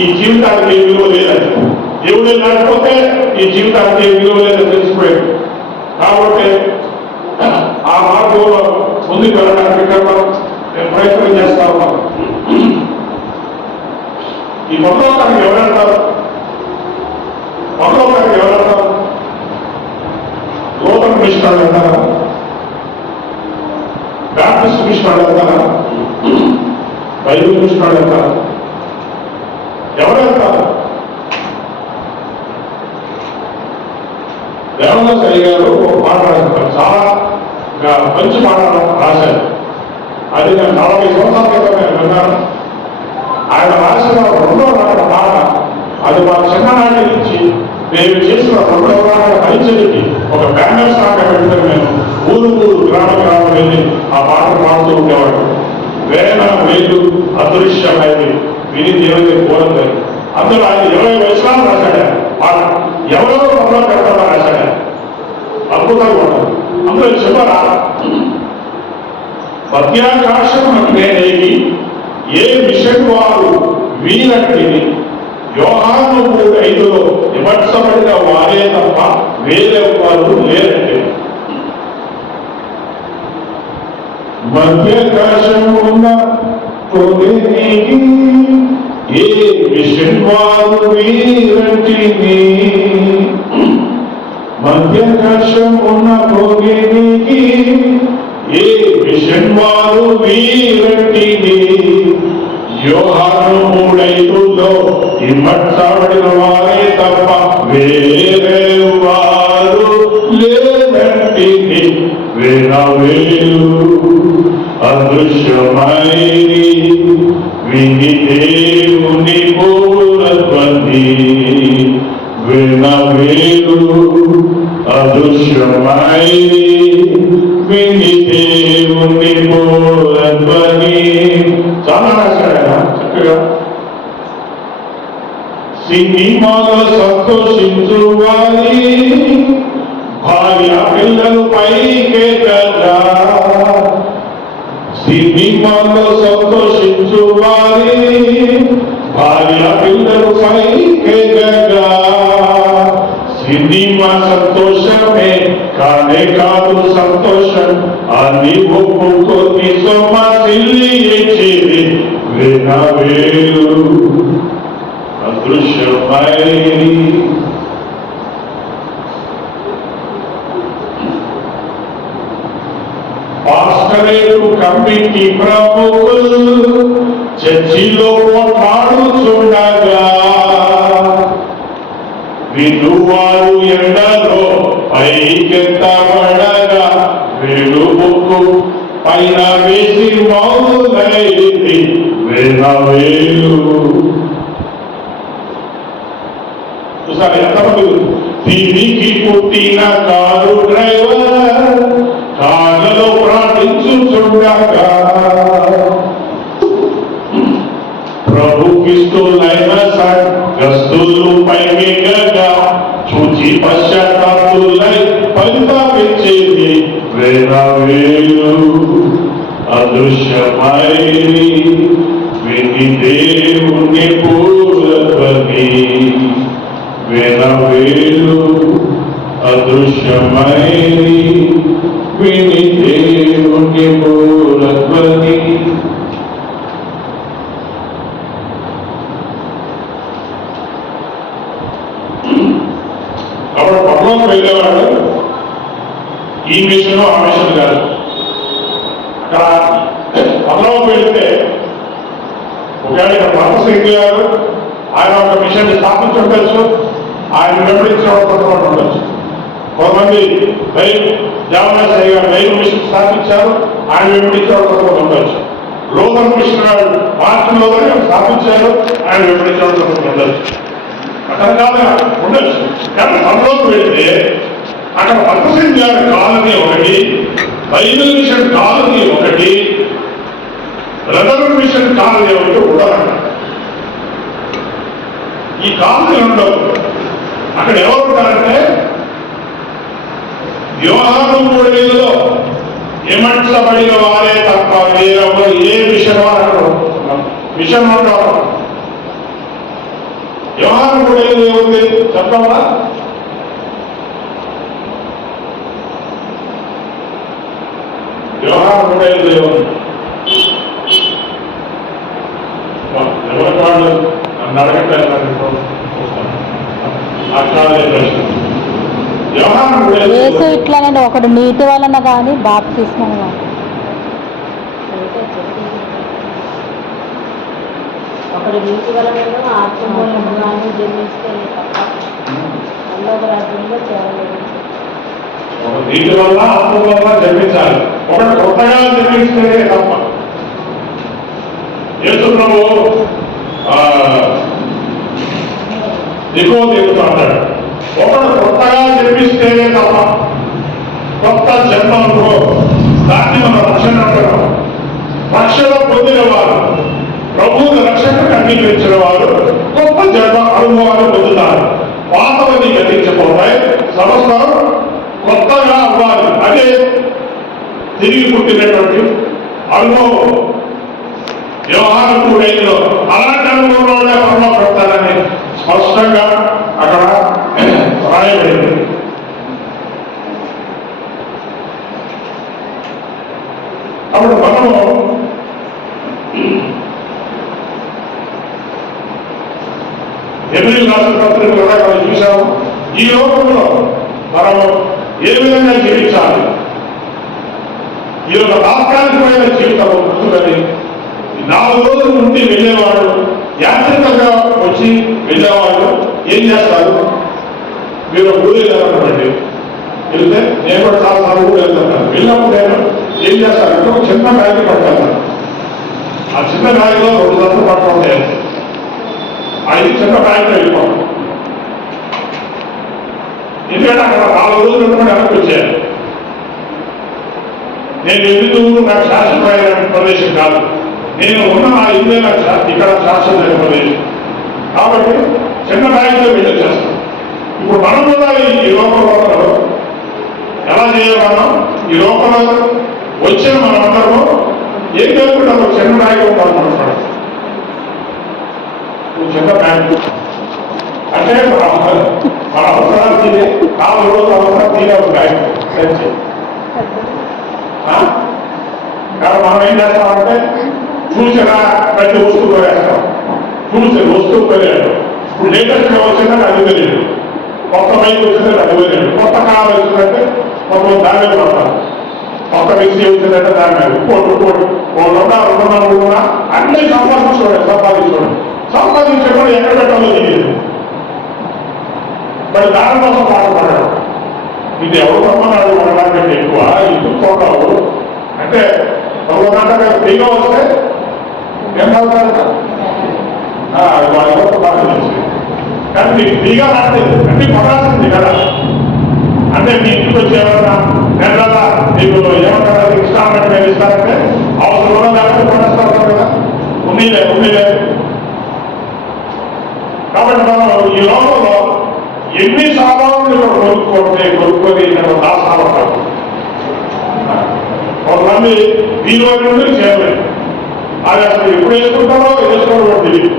ఈ జీవితానికి ఏ విలువ లేదని, దేవుడే లేకపోతే ఈ జీవితానికి ఏ విలువ లేదని తెలిసిపోయింది. కాబట్టి ఆ మార్గంలో ముందుకు వెళ్ళడానికి నేను ప్రయత్నం చేస్తా ఉన్నాను. ఈ పరలోకానికి ఎవరెళ్తారు? పరలోకానికి ఎవరెళ్తారు? లోకల్ మిషనర్లు వెళ్తారా? బ్యాప్టిస్ట్ మిషనర్లు వెళ్తారా? బైబిల్ మిషనర్లు వెళ్తారా? ఎవరు వెళ్తారు? దేవదాసయ్య గారు ఒక పాట రాశారు, చాలా మంచి పాట రాశారు. అది నేను 40 సంవత్సరాల క్రితం నేను విన్నాను. ఆయన రాసిన 2వ నాట పాట, అది మా చిన్ననాటి నుంచి మేము చేసిన 2వ నాట పరిచయకి ఒక బ్యానర్ సాంగ్ పెట్టుకుని మేము ఊరు గ్రామం వెళ్ళి ఆ పాటలు పాడుతూ ఉండేవాడు. వేల వేలు అదృశ్యమైంది విని దేవుడికి కోరంది. అందులో ఆయన 20 వచనాలు రాశాడు. పాట ఎవరో పనులు పెట్టడం రాశాడు. అద్భుతంగా ఉంటుంది. అందులో చివర మధ్యాకాశం నేనేమి ఏ మిషన్ వారు వీరంటిని యోహాను 3:5లో విమర్శపడిన వారే తప్ప వేరే వారు లేరంటే. మధ్యాకాశం ఉన్న ఏ మిషన్ వారు వీరంటిని, మధ్యాకాశం ఉన్న భోగినికి ఏ మిషన్ వారు వీరంటిని, యోహాను 3:5లో విమర్శపడిన వారే తప్ప వేరే వారు లేరంటిని. వేలు అదృశ్యమై విని దేవుని పూర్వధ్వని, వేలు అదృశ్యమై విని దేవుని పూర్వధ్వని. చాలా రాశాడు చక్కగా. సినిమాలో సంతోషించువాలి, భార్య పిల్లలు పైకెత్తగా. సినిమాలో సంతోషించువాలి, భార్య పిల్లలు పైకెత్తగా. సినిమా సంతోషమే కానే కాదు సంతోషం, అని ఒప్పుకొని సొమ్మసిల్లి ఇచ్చేది వేలు అదృశ్యమై. పాస్టరేటు కమిటీ ప్రముఖులు చర్చిలో మాట్లాడుచుండగా, వినువారు ఎండలో పైకెత్తబడగా, వెలుగుకు పైన వేసి మౌలైంది వేలు. చూసారు ఎంతమంది? దీనికి పుట్టిన కారు డ్రైవర్ కాళ్ళలో ప్రార్థించుచుండగా, ప్రభుకిస్తులైన గస్తులు పైగా చూచి పశ్చాత్తాపులై పరితాపించేది వేలు అదృశ్యమై విని దేవుని పూర్వధ్వని. వేలు అదృశ్యమై విని దేవుని పూర్వధ్వని. కాబట్టి పట్టణంలో వెళ్ళేవాడు ఈ మిషన్ ఆ మిషన్ కాదు. ఇక్కడ పదలోకి వెళ్తే ఒకవేళ ఇక్కడ పరమశంకర్ గారు ఆయన ఒక మిషన్ స్థాపించి ఉండొచ్చు, ఆయన వెంబడించిన కొంతమంది ఉండొచ్చు. కొంతమంది దేవనాశయ్య గారు రైలు మిషన్ స్థాపించారు, ఆయన వెంబడించిన కొంతమంది ఉండొచ్చు. లోకల్ మిషన్ గారు మార్చిలో స్థాపించారు, ఆయన వెంబడించిన కొంతమంది ఉండొచ్చు. రకరకాలుగా ఉండొచ్చు. కానీ పదలోకి వెళ్తే అక్కడ పరమశంకర్ గారి కాలనీ ఒకటి, బైబిల్ మిషన్ కాలనీ ఒకటి, బ్రదర్ మిషన్ కాలనీ ఒకటి ఉండదు. ఈ కాలనీ ఉండవు. అక్కడ ఎవరు ఉంటారంటే వ్యవహారం 3 విమర్శపడిన వారే తప్ప వేరే ఏ మిషన్ వారు మిషన్ ఉంటారు. వ్యవహారం 3 ఏముంది చెప్పవా? వ్యవహారం 3 ఏముంది? ఎవరి వాళ్ళు నన్ను అడగట్లేదు. యేసు ఇట్లానే ఒకడు నీటి వలన కానీ బాప్తిస్మం కానీ ఒకడు నీటి వలన ఆత్మ మూలము కానీ జన్మిస్తే తప్ప పరలోక రాజ్యంలో చేరలేదు. ఒక నీటి వల్ల ఆత్మ వల్ల జన్మించాలి, ఒకటి కొత్తగా జన్మిస్తేనే తప్ప. యేసు ప్రభు నికోదేముతో అంటాడు, ఒకడు కొత్తగా జన్మిస్తేనే తప్ప కొత్త జన్మలో దాన్ని మన రక్షణ అంటారు. రక్షణ పొందిన వారు, ప్రభువుని రక్షణకు అంగీకరించిన వారు గొప్ప జన్మ అనుభవాన్ని పొందుతారు. పాతవని గతించకపోతాయి, సమస్తం కొత్తగా అవ్వాలి. అదే తిరిగి పుట్టినటువంటి అనుభవం. వ్యవహారం 3 అలాంటి అనుభవంలోనే పరమ పెడతారని స్పష్టంగా అక్కడ రాయబడింది. అప్పుడు మనము ఏప్రిల్ రాష్ట్ర పత్రిక కూడా చూసాము. ఈ లోకంలో మనము ఏ విధంగా జీవించాలి, ఈ యొక్క తాత్కాలికమైన జీవితం ఉంటుందని 4 రోజులు ఉండి వెళ్ళేవాడు, యాత్రికంగా వచ్చి వెళ్ళేవాడు ఏం చేస్తారు? మీరు ఊరు వెళ్ళారనుకోండి, వెళ్తే నేను కూడా చాలాసార్లు ఊరు వెళ్తాను. వెళ్ళినప్పుడు నేను ఏం చేస్తానంటే ఒక చిన్న బ్యాగ్ పడతాను. ఆ చిన్న బ్యాగ్లో 2 దశలు పట్టడం ఉంటాయి. అది చిన్న బ్యాగ్లో వెళ్ళిపోతాం. ఎందుకంటే అక్కడ 4 రోజులు ఉన్నప్పుడు వెనక్కి వచ్చాను. నేను ఎందుకు నాకు శాశ్వతమైన ప్రదేశం కాదు, నేను ఉన్న నా ఇల్లే ఇక్కడ శాశ్వతమైన ప్రదేశం. కాబట్టి చిన్న బ్యాగ్లో వెళ్ళొచ్చేస్తాం. ఇప్పుడు మనం కూడా ఈ లోకంలో ఎలా చేయాలి? మనం ఈ లోకంలో వచ్చిన మనమందరము ఏం చేసుకుంటాం? చిన్న బ్యాగ్ ఉంటాం. చిన్న బ్యాగ్ అంటే మన అవసరాలు తీరే 4 రోజులు అవసరం తీరే ఒక బ్యాగ్ సంచి. కానీ మనం ఏం చేస్తామంటే చూసిన ప్రతి వస్తువు కొనేస్తాం. చూసిన వస్తువు కొనేయాలి. ఇప్పుడు లేటెస్ట్గా వచ్చిందంటే అది తెలియదు, కొత్త బైక్ వచ్చిందంటే అది తెలియదు, కొత్త కార్ వచ్చిందంటే కొంతమంది దాని మీద పడతారు, కొత్త మిక్సీ వచ్చిందంటే దాని మీద ఇంకోటి 2 అన్ని సంపాదించుకోవడం ఎక్కడ పెట్టాలో తెలియదు. మరి దానికోసం బాధపడ్డాడు. ఇది ఎవరు రమ్మన్నాడు మనకంటే ఎక్కువ ఇల్లు తోటావు అంటే 100 గంటగా ఫ్రీగా వస్తే ఏం అవుతారు? వాళ్ళ బాగా తెలుసు. కానీ మీకు ఫ్రీగా రాలేదు, అన్ని కొనాల్సింది కదా. అంటే మీ ఇంటికి వచ్చి ఎవరైనా నెలలా మీకు ఏమన్నా ఇన్స్టాల్మెంట్ మీద ఇస్తారంటే అవసరం లేకపోతే కొనేస్తారు కదా. ఉన్నీలే. కాబట్టి మనం ఈ లోకంలో ఎన్ని సామాన్లు కొనుక్కొని దాసాలు కొంతమంది వీరు నుండి చేయలేదు. అది అసలు ఎప్పుడు వేసుకుంటారో వేసుకోవడం తెలియదు.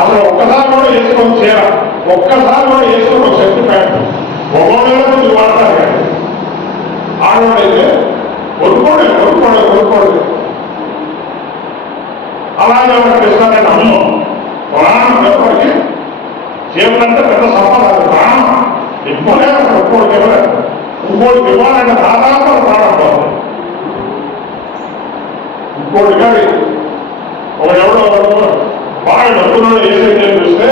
అసలు ఒక్కసారి కూడా వేసుకొని చేయాలి, ఒక్కసారి కూడా వేసుకొని ఒక శక్తి ప్యాంట్ ఒకటి వాడతారు. కానీ ఆడవాడైతే కొనుక్కోలేదు. అలాగే ఒకటి ఇస్తానంటే అమ్మో ప్రాణం ఎవరికి చేయాలంటే పెద్ద సంపద, ప్రాణం ఇవ్వలేదు. ఇంకోటికి ఇవ్వాలంటే దాదాపు ప్రాణం పోతుంది. ఇంకోటి కానీ ఎవడో బాగా డబ్బులో ఏసైతే చూస్తే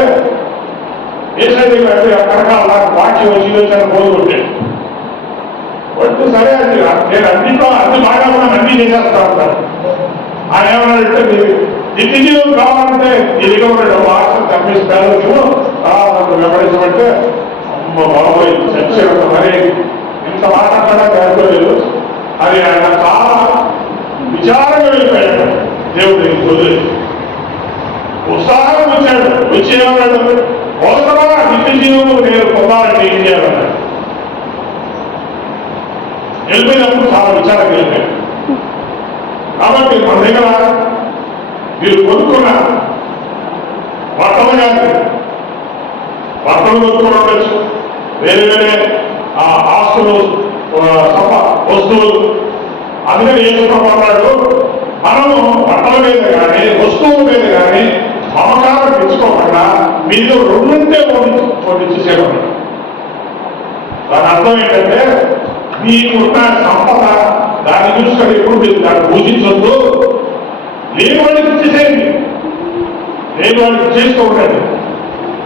ఏసైతే అంటే రకరకాల వాక్యం వచ్చి పోగొట్టాడు. వద్దు సరే అండి, నేను అన్నింటిలో అన్ని బాగా ఉన్నాను, అన్ని చేసేస్తా ఉంటాను. ఆయన ఏమన్నాడంటే నిత్య జీవం కావాలంటే నీ దగ్గర ఉన్న ఆశ తప్పిస్తాను నన్ను వెంబడించమంటే అమ్మ బాబోయ్ చచ్చేట మరి ఇంత మాట్లాడకుండా కనుకోలేదు. అది ఆయన చాలా విచారంగా వెళ్ళిపోయాడు. దేవుడికి వదిలేదు ఉత్సాహం వచ్చాడు. వచ్చి ఏమన్నాడు, అవసరమా నిత్య జీవము నేను పొందాలంటే ఏం చేయాలన్నాడు. వెళ్ళిపోయినప్పుడు చాలా విచారంగా వెళ్ళిపోయాడు. కాబట్టి మన దగ్గర మీరు కొనుక్కున్న బట్టలు కానీ బట్టలు కొనుక్కొని ఉండొచ్చు, వేరే వేరే ఆస్తులు వస్తువులు. అందుకని ఏం చెప్పబడ్డాడు, మనము బట్టల మీద కానీ వస్తువుల మీద కానీ మమకారం తెచ్చుకోకుండా మీరు రెండుంటే పండించేసేవాడు. దాని అర్థం ఏంటంటే మీకున్న సంపద దాన్ని చూసుకొని ఎప్పుడు మీరు దాన్ని పూజించొద్దు, లేని వాళ్ళకి ఇచ్చేసేయండి, లేని వాళ్ళకి చేస్తూ ఉండండి,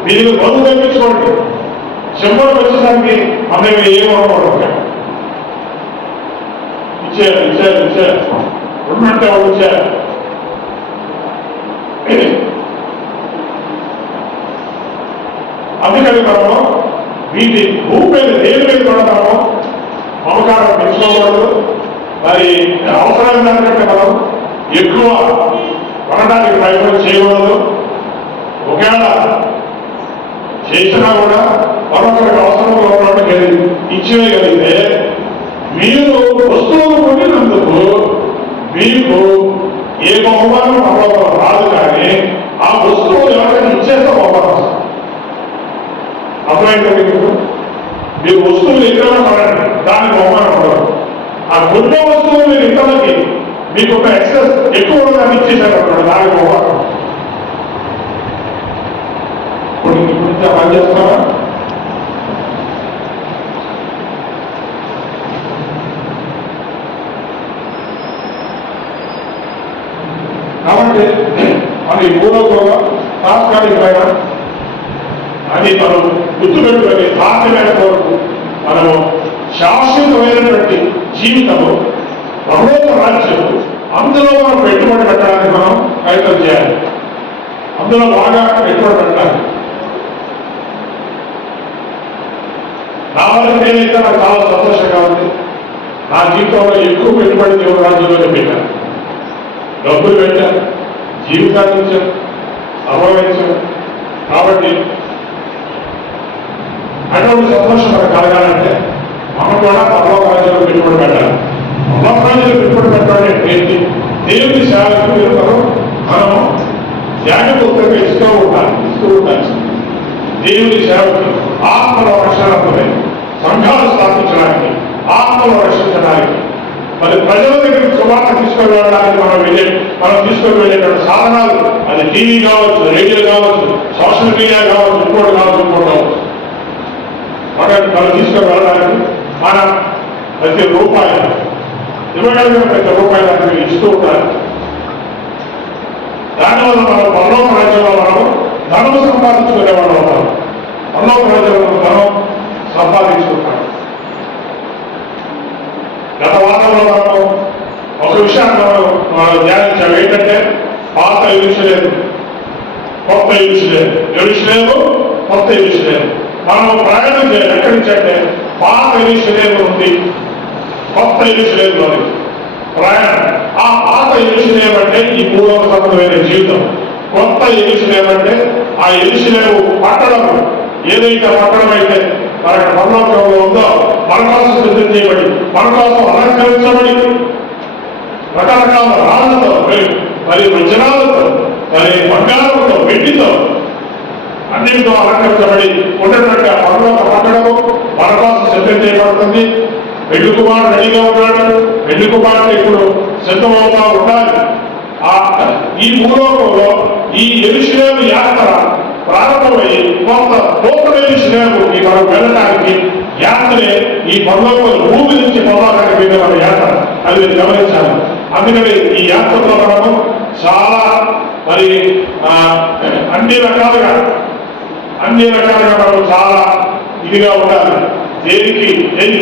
మీరు బరువు తగ్గించుకోండి. చెంబులకు వచ్చేసరికి మేము ఏమనుకోవడం ఇచ్చారు ఇచ్చారు ఇచ్చారు రెండంటే వాళ్ళు ఇచ్చారు. అందుకని మనము వీటి భూమి మీద దేని మీద పడతామో మమకారం పెంచుకోకూడదు. మరి అవసరం దానికంటే మనం ఎక్కువ కొనడానికి ప్రయత్నం చేయకూడదు. ఒకవేళ చేసినా కూడా మరొకరికి అవసరంలో ఉన్నవాడికి ఇచ్చేయగలిగితే మీరు వస్తువులు కొనినందుకు మీకు ఏ బహుమానం అవసరం రాదు, కానీ ఆ వస్తువులు ఎవరైనా ఇచ్చేస్తే బహుమానం. అర్థమైందండి మీకు? మీరు వస్తువులు ఎక్కడైనా పడండి, దానికి బహుమానం ఉండదు. ఆ కొన్న వస్తువులు మీరు ఇతరులకి మీకు ఒక ఎక్సెస్ ఎక్కువ దాన్ని ఇచ్చేసారు అన్నాడు, దానికి బహుమానం. ఇప్పుడు పని చేస్తారా? కాబట్టి మన ఈ భూలోకంలో తాత్కాలికమైన అది మనం గుర్తుపెట్టుకొని సాధ్యమైన కొరకు మనము శాశ్వతమైనటువంటి జీవితము ప్రభుత్వ రాజ్యం అందులో మనం పెట్టుబడి పెట్టడానికి మనం ప్రయత్నం చేయాలి. అందులో బాగా పెట్టుబడి పెట్టాలి. నా వరకు నేనైతే నాకు చాలా సంతోషంగా ఉంది. నా జీవితంలో ఎక్కువ పెట్టుబడి దేవుడు రాజ్యంలోనే పెట్టాను. డబ్బులు పెట్టాను, జీవితాన్ని ఇచ్చాను, అనుభవించాను. కాబట్టి అటువంటి సంతోషం మనకు కలగాలంటే మనం కూడా పర్లోక రాజ్యంలో పెట్టుబడి పెట్టాలి. పర్లోక రాజ్యంలో పెట్టుబడి పెట్టాలి ఏంటి? దేవుని సేవకు విలువను మనము జాగ్రత్తగా ఇస్తూ ఉండాలి. దేవుని సేవకి ఆత్మలో రక్షణార్థమే, సంఘాలు స్థాపించడానికి, ఆత్మలో రక్షించడానికి, మరి ప్రజల దగ్గరికి సువార్త తీసుకొని వెళ్ళడానికి మనం తీసుకొని వెళ్ళేటువంటి సాధనాలు, అది టీవీ కావచ్చు, రేడియో కావచ్చు, సోషల్ మీడియా కావచ్చు, ఇంకోటి కావచ్చు. మనం తీసుకొని వెళ్ళడానికి మన ప్రతి రూపాయి ఇవ్వగలిగిన ప్రతి రూపాయలు అక్కడికి ఇస్తూ ఉండాలి. దానివల్ల మనం పరలోక రాజ్యంలో మనం ధనము సంపాదించుకునే వాళ్ళు ఉన్నాం. పరలోక రాజ్యంలో ధనం సంపాదించుకుంటాం. గత వారంలో మనం ఒక విషయాన్ని మనం ధ్యానించాం. ఏంటంటే పాత ఎరుషలేము, కొత్త ఎరుషలేము, కొత్త ఎరుషలేము. మనం ప్రయాణం చేయాలి. ఎక్కడి నుంచి అంటే పాత ఎరుషలేము నుండి కొత్త ఎరుషలేములోని ప్రయాణం. ఆ పాత ఎరుషలేము అంటే ఈ భూలోక సంబంధమైన జీవితం. కొత్త ఎరుషలేము అంటే ఆ ఎరుషలేము పట్టణం, ఏదైతే పట్టణం అయితే మనకి పరలోకంలో ఉందో మన కోసం సిద్ధం చేయబడి, మన కోసం అలంకరించబడి, రకరకాల రాళ్లతో, మరి వజ్రాలతో, మరి బంగారంతో, వెండితో అన్నింటితో అలంకరించబడి ఉన్నటువంటి ఆ పరలోక పట్టణము మన కోసం సిద్ధం చేయబడుతుంది. పెళ్లి కుమారుడు రెడీగా ఉన్నాడు. పెళ్లి కుమారుడు ఇప్పుడు సిద్ధమవుతా ఉండాలి. ఈ భూలోకంలో ఈ యెరూషలేము యాత్ర ప్రారంభమై నూతన యెరూషలేముకి మనం వెళ్ళడానికి యాత్రే ఈ పరలోక భూమి నుంచి పరలోకానికి వెళ్ళే మన యాత్ర. అది మీరు గమనించాలి. అందుకని ఈ యాత్రలో మనము చాలా మరి అన్ని రకాలుగా మనం చాలా ఇదిగా ఉండాలి. దేనికి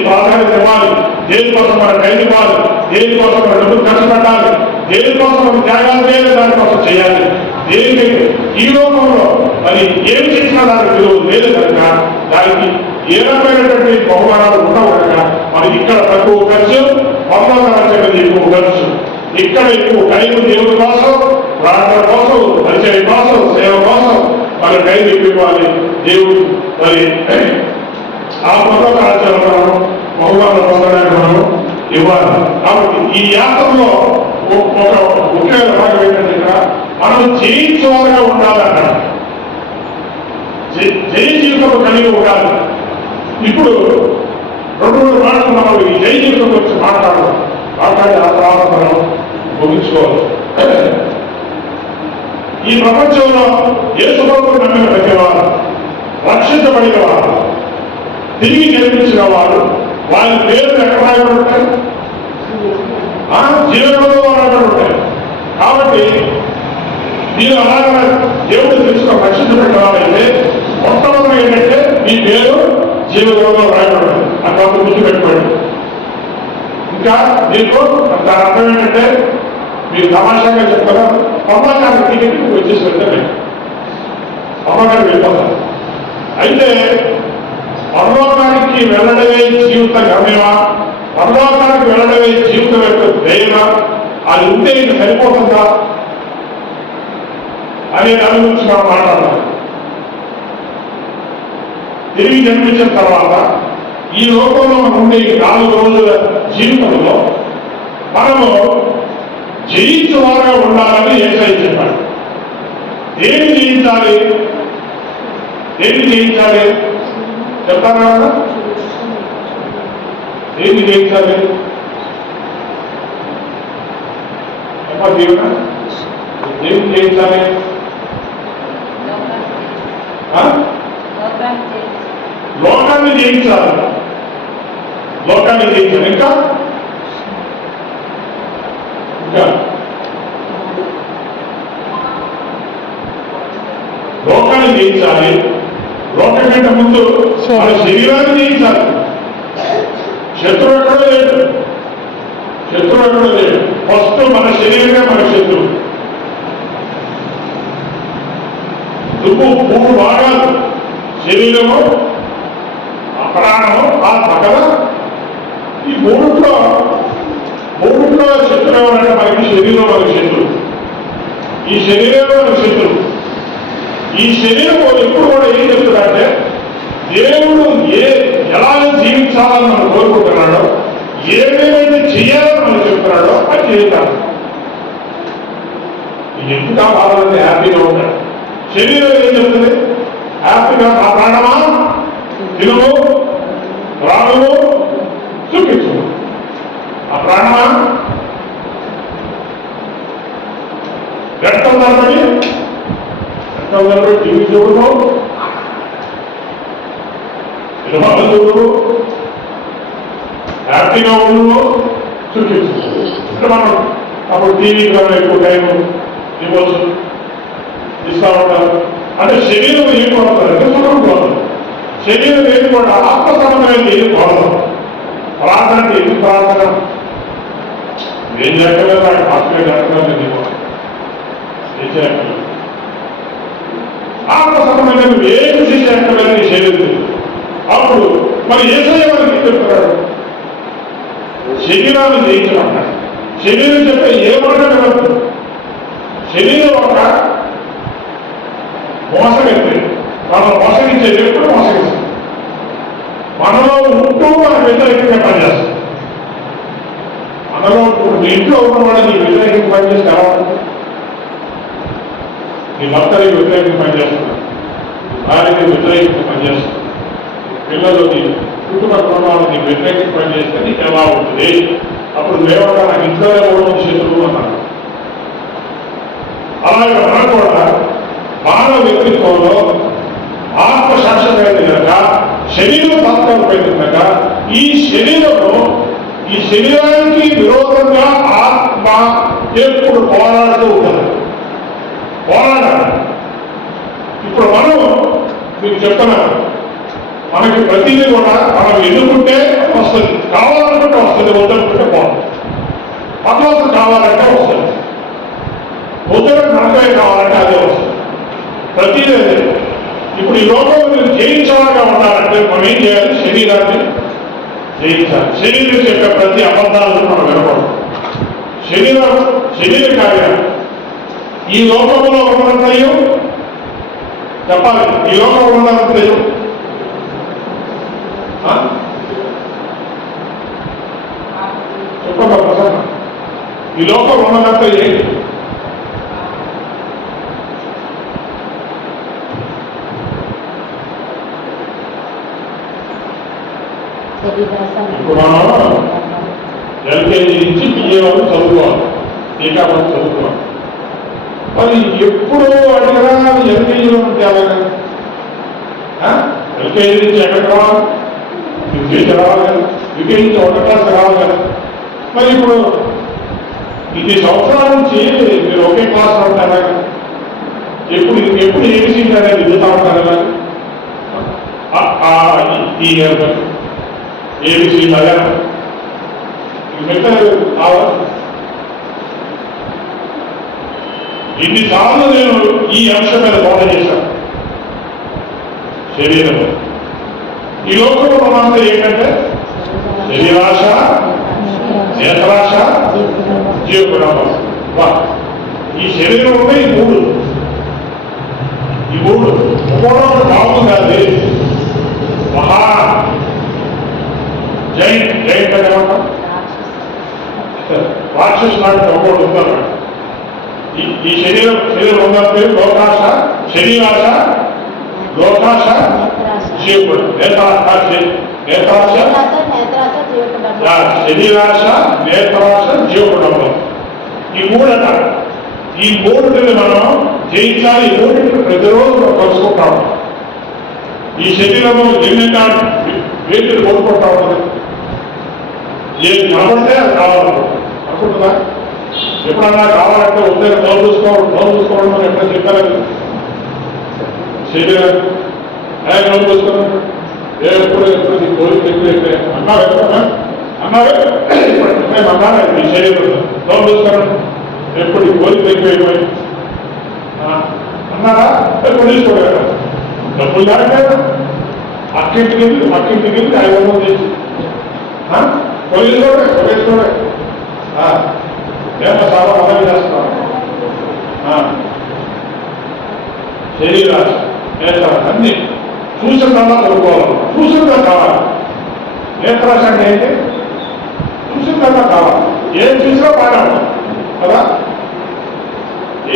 ప్రాధాన్యత ఇవ్వాలి, దేనికోసం మనం టైం ఇవ్వాలి, దేనికోసం మనం డబ్బులు ఖర్చు పెట్టాలి, దేనికోసం మనం త్యాగాలు చేయాలి, దానికోసం చేయాలి. దేనికి ఈ లోకంలో మరి ఏమి చేసినా దానికి విలువ లేదు కనుక, దానికి ఏ రకమైనటువంటి బహుమానాలు ఉండవు కనుక మనకి ఇక్కడ తక్కువ ఖర్చు, పొందాల్సినది ఎక్కువ ఖర్చు. ఇక్కడ ఎక్కువ టైం దేవుడి కోసం, ప్రార్థన కోసం, పరిచయం కోసం, సేవ కోసం మన టైం ఎక్కువ ఇవ్వాలి. దేవుడు మరి ఆ పదవ ఆచారం బహుమానాలు పొందడానికి మనం ఇవ్వాలి. కాబట్టి ఈ యాత్రలో ఒక ముఖ్యమైన భాగం ఏంటంటే ఇక్కడ మనం జయించేవారుగా ఉండాలన్న జయ జీవితం కలిగి ఉండాలి. ఇప్పుడు 2-3 మాటలు మనం ఈ జయ జీవితం గురించి మాట్లాడి ఆ తర్వాత మనం ముగించుకోవాలి. ఈ ప్రపంచంలో యేసు ప్రభువును నమ్మిన ప్రతివారు, రక్షించబడిన వారు, తిరిగి జన్మించిన వారు, వారి పేర్లు ఎక్కడ రాయబడి ఉంటాయి? జీవనంలో రాయబడి ఉంటాయి. కాబట్టి మీరు అలాగే దేవుడు తెలుసుకున్న రక్షించబడిన వారైతే మొట్టమొదటి ఏంటంటే మీ పేరు జీవనంలో రాయబడి ఆ కాబట్టి గుర్తుపెట్టుకోండి. ఇంకా మీకు దాని అర్థం ఏంటంటే మీరు తమాషాగా చెప్తారా, పమ్మకానికి టికెట్ వచ్చేసి వెళ్తే పమ్మకానికి వెళ్ళిపోతారు. అయితే పరలోకానికి వెళ్ళడమే జీవిత గమ్యమా, పరలోకానికి వెళ్ళడమే జీవితం యొక్క ధ్యేయమా, అది ఉంటే ఇది సరిపోతుందా అనే దాని గురించి మనం మాట్లాడాలి. తిరిగి జన్మించిన తర్వాత ఈ లోకంలో మనం ఉండే 4 రోజుల జీవితంలో మనము జయించేవారుగా ఉండాలని యేసయ్య చెప్పాడు. దేన్ని జయించాలి? చెప్తారా? దేన్ని జయించాలి? జీవన దేన్ని జయించాలి? లోకాన్ని జయించాలి. ఇంకా లోకాన్ని జయించాలి. లోకం కంటే ముందు మన శరీరాన్ని జయించాలి. శత్రువు ఎక్కడో లేదు. ఫస్ట్ మన శరీరమే మన శత్రువు. నువ్వు 3 భాగాలు, శరీరము, ప్రాణము, ఆత్మ కదా. ఈ మూడుట్లో శత్రువు ఎవరంటే మనకి శరీరం మనకి శత్రువు. ఈ శరీరమే మనకి శత్రువు. ఈ శరీరం ఎప్పుడు కూడా ఏం చెప్తున్నాడంటే దేవుడు ఎలా జీవించాలని మనం కోరుకుంటున్నాడో, ఏమేమైతే చేయాలని మనం చెప్తున్నాడో అది చేయాలి. ఎందుకు కావాలంటే హ్యాపీగా ఉంటాడు. శరీరం ఏం చెప్తుంది? హ్యాపీగా ఆ ప్రాణమా తినము, ప్రాణము చూపించు. ఆ ప్రాణమా రక్తం తరబడి టీవీ చూడము, సినిమాలు చూడము, హ్యాపీగా ఉండము చూపించు. ఇక్కడ మనం అప్పుడు టీవీ కన్నా ఎక్కువ టైం ఇవ్వచ్చు, ఇస్తా ఉంటారు. అంటే శరీరం ఏం కొడతారంటే సుఖం కొడతారు. శరీరం ఏది కూడా ఆత్మ సంబంధమైన ఏది కొడతాం. ప్రార్థన అంటే ఎందుకు ప్రార్థన? ఏం చేయక్కర్లేదు, నాకు హాస్పిటల్ జరగలేదు, ఏం చేయక్కర్లేదు. ఆత్మ సంబంధంగా నువ్వు ఏం చేయక్కర్లేదు నీ శరీరం. అప్పుడు మరి యేసయ్య మనకి చెప్తున్నాడు శరీరాన్ని జయించమన్నాడు. శరీరం చెప్పే ఏ మాట వినద్దు. శరీరం ఒక మోసగత్తే, మనం మోసగించేది ఎప్పుడు మోసగిస్తాం. మనలో ఉంటూ మన వ్యతిరేకంగా పనిచేస్తాం. మనలో మీ ఇంట్లో ఉన్నవాడు నీ వ్యతిరేకంగా పనిచేస్తే ఎలా ఉంటుంది? నీ భర్త నీకు వ్యతిరేకంగా పనిచేస్తున్నారు, భార్యకి వ్యతిరేకంగా పనిచేస్తున్నారు, పిల్లలు నీ కుటుంబ కుటుంబాలు నీకు వ్యతిరేకంగా పనిచేస్తే నీకు ఎలా ఉంటుంది? అప్పుడు లేవగా నాకు ఇంట్లోనే ఉండడం శత్రువు అన్నాడు. అలాగే మనం కూడా మానవ వ్యక్తిత్వంలో ఆత్మ శాశ్వతమైంది కనుక, శరీరం తాత్కాలికమైంది కనుక, ఈ శరీరము ఈ శరీరానికి విరోధంగా ఆత్మ ఎప్పుడు పోరాడుతూ ఉంటుంది. పోరాడాలి. ఇప్పుడు మనం మీకు చెప్తున్నాను, మనకి ప్రతిదీ కూడా మనం ఎన్నుకుంటే వస్తుంది, కావాలనుకుంటే వస్తుంది, వద్దనుకుంటే పోతుంది. పరలోకం కావాలంటే వస్తుంది, వద్దకు నరకమే కావాలంటే అదే వస్తుంది. ప్రతిదీ అదే. ఇప్పుడు ఈ లోకంలో మీరు జయించేవారుగా ఉండాలంటే మనం ఏం చేయాలి? శరీరాన్ని జయించాలి. శరీరం చెప్పే ప్రతి అబద్ధాలను మనం వినకూడదు. శరీర కార్యాలు ఈ లోకంలో ఉన్నంతయు చెప్పాలి. ఈ లోకంలో ఉన్నంతయు చెప్పగలరా? ఈ లోకం ఉన్నదంతా ఏంటి? ఇప్పుడు మనం ఎల్కేజీ నుంచి పిఏ వాళ్ళు చదువుకోవాలి, టీకా వాళ్ళు చదువుకోవాలి. మరి ఎప్పుడు అడిగినా ఎల్కేజీలో ఉంటే అలాగే ఎల్కేజీ నుంచి ఎక్కడికి రావాలి? యూకేజీ రావాలి కదా, యూకేజీ నుంచి 1వ క్లాస్ రావాలి కదా. మరి ఇప్పుడు ఇన్ని సంవత్సరాల నుంచి మీరు ఒకే క్లాస్ ఉంటారా? ఎప్పుడు ఎప్పుడు ఏబిసి అనేది దిగుతా ఉంటారా? ఈ ఏబిసి లాగా మెథడ్ కావాలి. ఇన్నిసార్లు నేను ఈ అంశం మీద బోధ చేశాను. శరీరంలో ఈ లోకంలో మనంతా ఏంటంటే శరీరాశ, నేత్రాశ, జీవగుణాలు. ఈ శరీరం ఉంటే ఈ మూడు ఒక్కోటి బాగుంది కాదు. మహా జైంట్ అంటే ఏమంటాం? రాక్షసు లాంటి ఒక్కోటి ఉంటారు. ఈ శరీరం ఉన్నంత లోకాశ, శరీరాశ, లోకాశ, జీవగుణం. నేత్రాశ, శరీరాశ, నేత్రాశ, జీవగుణంలో ఈ మూడట. ఈ మూడుని మనం జయించాలి. ఈ మూడింటిని ప్రతిరోజు మనం కలుసుకుంటాం. ఈ శరీరంలో ఎన్ని వేటిని కోరుకుంటా ఉంటుంది. ఏది కనబడితే అది కావాలనుకుంటుందా? ఎప్పుడన్నా కావాలంటే వద్దే నోరు చూసుకోవడం అని ఎప్పుడైనా చెప్పారు? శరీరాన్ని నోరు చూసుకోవడం ఎప్పుడు కోరిక ఎక్కువ అన్నారే మేము అన్నారా? ఈ శరీరంలో నోరు చూసుకోవడం ఎప్పుడు ఈ కోరిక ఎక్కువైపోయి అన్నారా? ఎప్పుడు తీసుకోలేదు. డబ్బులు దాకా అక్కింటికి వెళ్ళి 500 తెచ్చి కొలేసుకోవడే ఏమో చాలా మొదలు చేస్తున్నాం. శరీరాశ, నేత్రాశ అన్ని చూసిందల్లా కొనుక్కోవాలి. చూసిందా కావాలి. నేత్రాశ అంటే ఏంటి? చూసిందల్లా కావాలి. ఏం చూసినా బాగా ఉంటుంది కదా.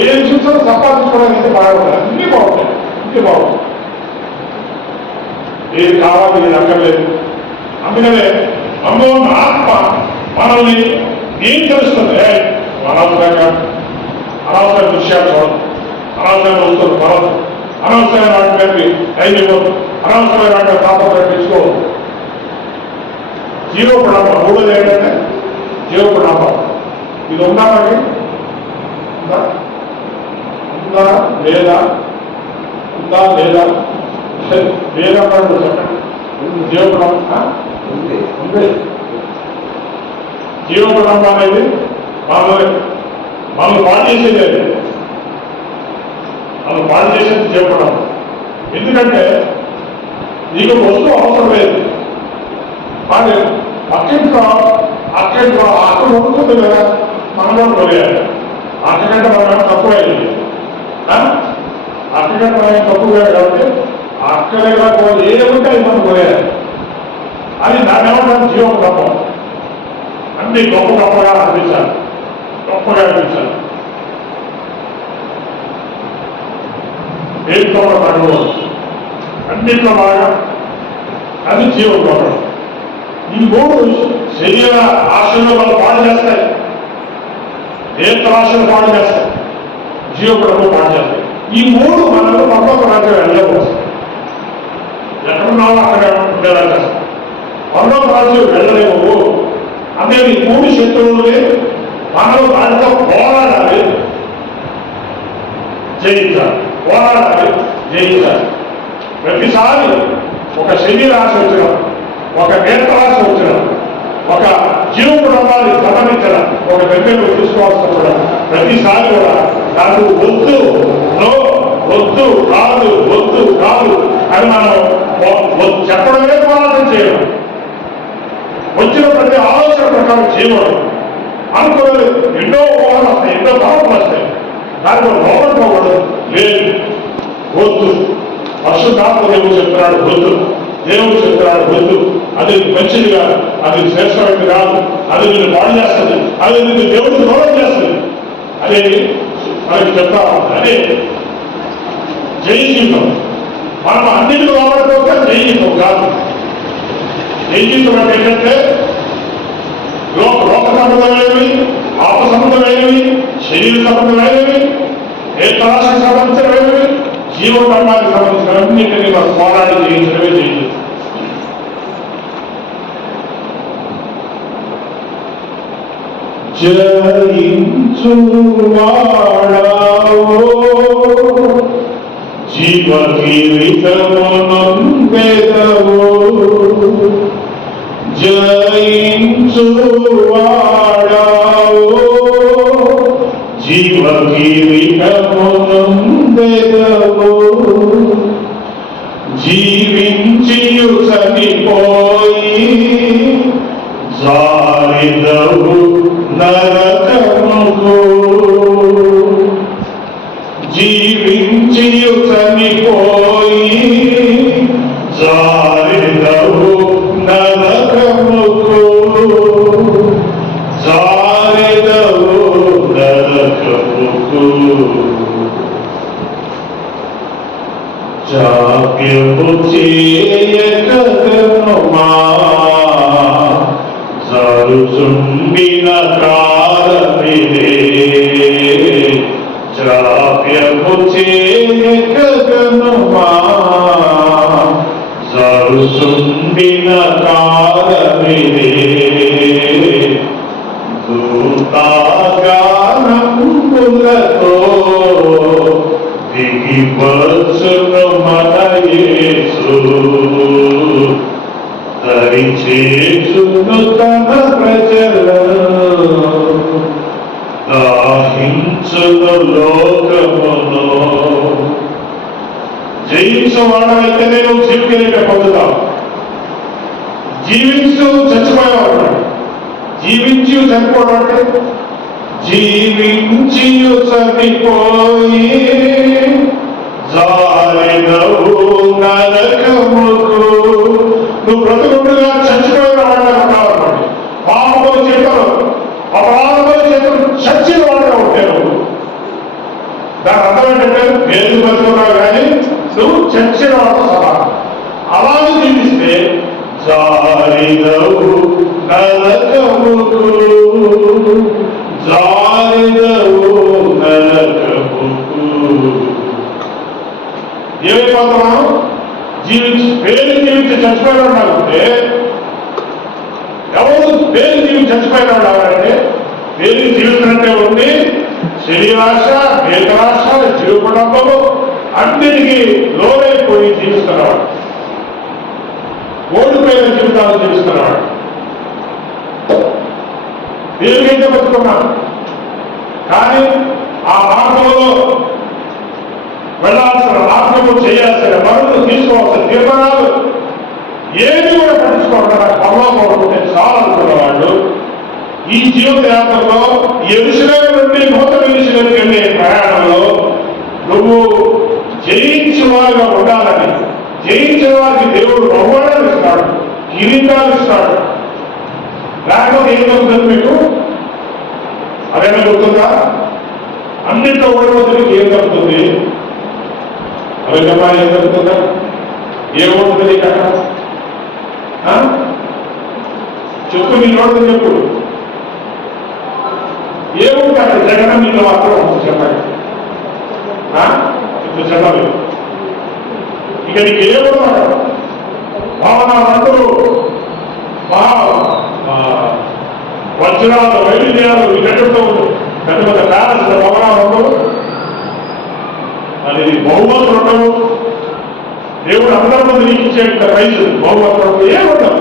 ఏం చూసినా సంపాదించుకోవడానికి బాగా ఉంటుంది. అన్నీ బాగుంటాయి. ఇంకే బాగుంటుంది. ఏది కావాలి, ఏది అక్కర్లేదు. అందుకనే మనలో ఉన్న ఆత్మ మనల్ని ఏం తెలుస్తుంది? అనవసరమైన దృశ్యాలు చూడదు, అనవసరమైన వస్తువులు కొనదు, అనవసరమైన వాటి టైం ఇవ్వదు, అనవసరమైన వాటి తాపత్రయం తెచ్చుకోవద్దు. జీవగుణాపం. మూడోది ఏంటంటే జీవగుణాపం. ఇది ఉందా మనకి? ఉందా లేదా? వేదపడు చెప్పండి. జీవగుణం ఉంది. జీవగుణం అనేది మనం పాడు చేసేది. మనం పాడు చేసేది జీవగుణం. ఎందుకంటే నీకు వస్తువు అవసరం లేదు. కానీ అక్కింట్లో అక్కడ ఉంటుంది కదా, మనలో కొనేయాలి. అక్కకంటే మనం తక్కువైంది. అక్కకంటే మనం తక్కువ కాబట్టి అక్కడ ఏముంటే అది మనం కొనేయాలి. అది దాని ఏమంటారు? జీవగుణం. అన్ని గొప్పగా అనిపించాలి. దేంట్లో తగ్గదు, అన్నింటిలో బాగా అది జీవగుణం. ఈ మూడు శరీర ఆశలు వాళ్ళు పాడు చేస్తాయి, నేత్రాశలు పాడు చేస్తాయి, జీవగుణము పాడు చేస్తాయి. ఈ మూడు మనకు పర్వత రాజ్యం వెళ్ళవచ్చు. ఎక్కడున్నావో అక్కడ ఉండేలా చేస్తాం. పర్వత రాజ్యం వెళ్ళలేవు. అంటే ఈ మూడు శత్రువులే మనం దాంట్లో పోరాడాలి, జయించాలి, పోరాడాలి, జయించాలి. ప్రతిసారి ఒక శని రాశి వచ్చిన, ఒక నేత్ర రాశి వచ్చిన, ఒక జీవ కుటుంబాన్ని గమనించడం, ఒక దగ్గర తీసుకోవాల్సిన కూడా ప్రతిసారి కూడా నాకు వద్దు, నో, వద్దు కాదు, వద్దు కాదు అని మనం చెప్పడమే పోరాటం చేయడం. వచ్చిన ప్రతి ఆలోచన ప్రకారం చేయడం. అనుకోలేదు ఎన్నో ఊహలు వస్తాయి, ఎన్నో తలపులు వస్తాయి, దాంట్లో లోపడుకోకూడదు. లేదు, వద్దు. పరిశుద్ధాత్మ దేవుడు చెప్తున్నాడు వద్దు, దేవుడు చెప్తున్నాడు వద్దు, అది మంచిది కాదు, అది శ్రేష్టమైనది కాదు, అది నిన్ను పాడు చేస్తుంది, అది నిన్ను దేవుడికి దూరం చేస్తుంది. అదే మనకి చెప్తా అదే జయ జీవితం. మనం అన్నింటికి లోపడిపోతే జయ జీవితం కాదు. జయ జీవితం అంటే ఏంటంటే లోక సంబంధమైనవి, ఆత్మ సంబంధమైనవి, శరీర సంబంధమైనవి, నేత్రాశకు సంబంధించినవి, జీవకర్మానికి సంబంధించినవన్నింటినీ మనం పోరాడి జయించడమే జయించు. జయించువాడావో జీవ కిరీటమునందెదవో, జయించువాడావో జీవ కిరీటమునందెదవో, జీవించియు చనిపోయి జారిదవు నరకముకు, జీవించియు చనిపోయి జారిదవు నరకముకు, జారిదవు నరకముకు. జాప్యము చేయకగనుమా జరుచుండిన కాలమిదే, జాప్యము చేయకగనుమా జరుచుండిన కాలమిదే, దూతాగానములతో దిగివచ్చును మన యేసు, దరిచేచును తన ప్రజలను, దాహించును లోకమును. జయించేవాడైతేనే నువ్వు జీవితం పొందుతావు. జీవించు చచ్చిపోయేవాడు, జీవించి చనిపోవడం అంటే జీవించి చనిపోయి జారిదవు నరకముకు. నువ్వు బ్రతుకుంటుగా చచ్చిపోయిన వాళ్ళగా కావాలి. పాపములు చేతలు, అపరాధములు చేతలు చచ్చిన వాళ్ళగా ఉంటావు. దాని అర్థం ఏంటంటే నేను బతుకున్నావు కానీ నువ్వు చచ్చిన వాళ్ళతో సమానం. అలాగే జీవిస్తే జారిదవు నరకముకు, జారిదవు నరకముకు. ఏమైపోతున్నాం? పేరు జీవించి చచ్చిపోయిన వాళ్ళంటే ఎవరు పేరు జీవించి చచ్చిపోయిన వాళ్ళంటే పేరు జీవితంటే ఉండి శరీరాశ, నేత్రాశ, జీవ కుటుంబము అన్నిటికీ లోనైపోయి జీవిస్తున్నవాడు, ఓడిపోయిన జీవితాలు జీవిస్తున్నవాడు. దేవుడికైతే బతుకున్నాం కానీ ఆ మార్గంలో వెళ్ళాల్సిన మార్గము, చేయాల్సిన పనులు, తీసుకోవాల్సిన తీర్మానాలు ఏది కూడా పట్టించుకోకుండా పరలోకం చాలా అనుకున్న వాళ్ళు ఈ జీవిత యాత్రలో యెరూషలేము నుండి నూతన యెరూషలేముకి వెళ్ళే ప్రయాణంలో నువ్వు జయించిన వారిగా ఉండాలని, జయించిన వారికి దేవుడు బహుమానాలు ఇస్తాడు, కిరీటాలు ఇస్తాడు. లేకపోతే ఏం జరుగుతుంది మీకు? అదేనా గుర్తుందా? అన్నింటిలో ఓడిపోతుంది. ఏం జరుగుతుంది? అవి చెప్పాలి, ఏం జరుగుతుందా? ఏమవుతుంది ఇక్కడ? చెప్పు, నీ నోటి చెప్పు. ఏముంది అక్కడ? జగన్ నీళ్ళు మాత్రం ఉంటుంది. చెప్పండి, ఇప్పుడు చెప్పాలి. ఇక నీకు ఏమున్నాడు? భావన అంటూ వజ్రాలు వైవిధ్యాలు వీటన్నిటితో పెద్ద పెద్ద ప్యాలెస్ భవనాలు ఉండవు, అది బహుమతులు ఉండవు, దేవుడు అందరి మంది నీకు ఇచ్చేంత ప్రైజు బహుమతులు ఉండవు, ఏముండవు.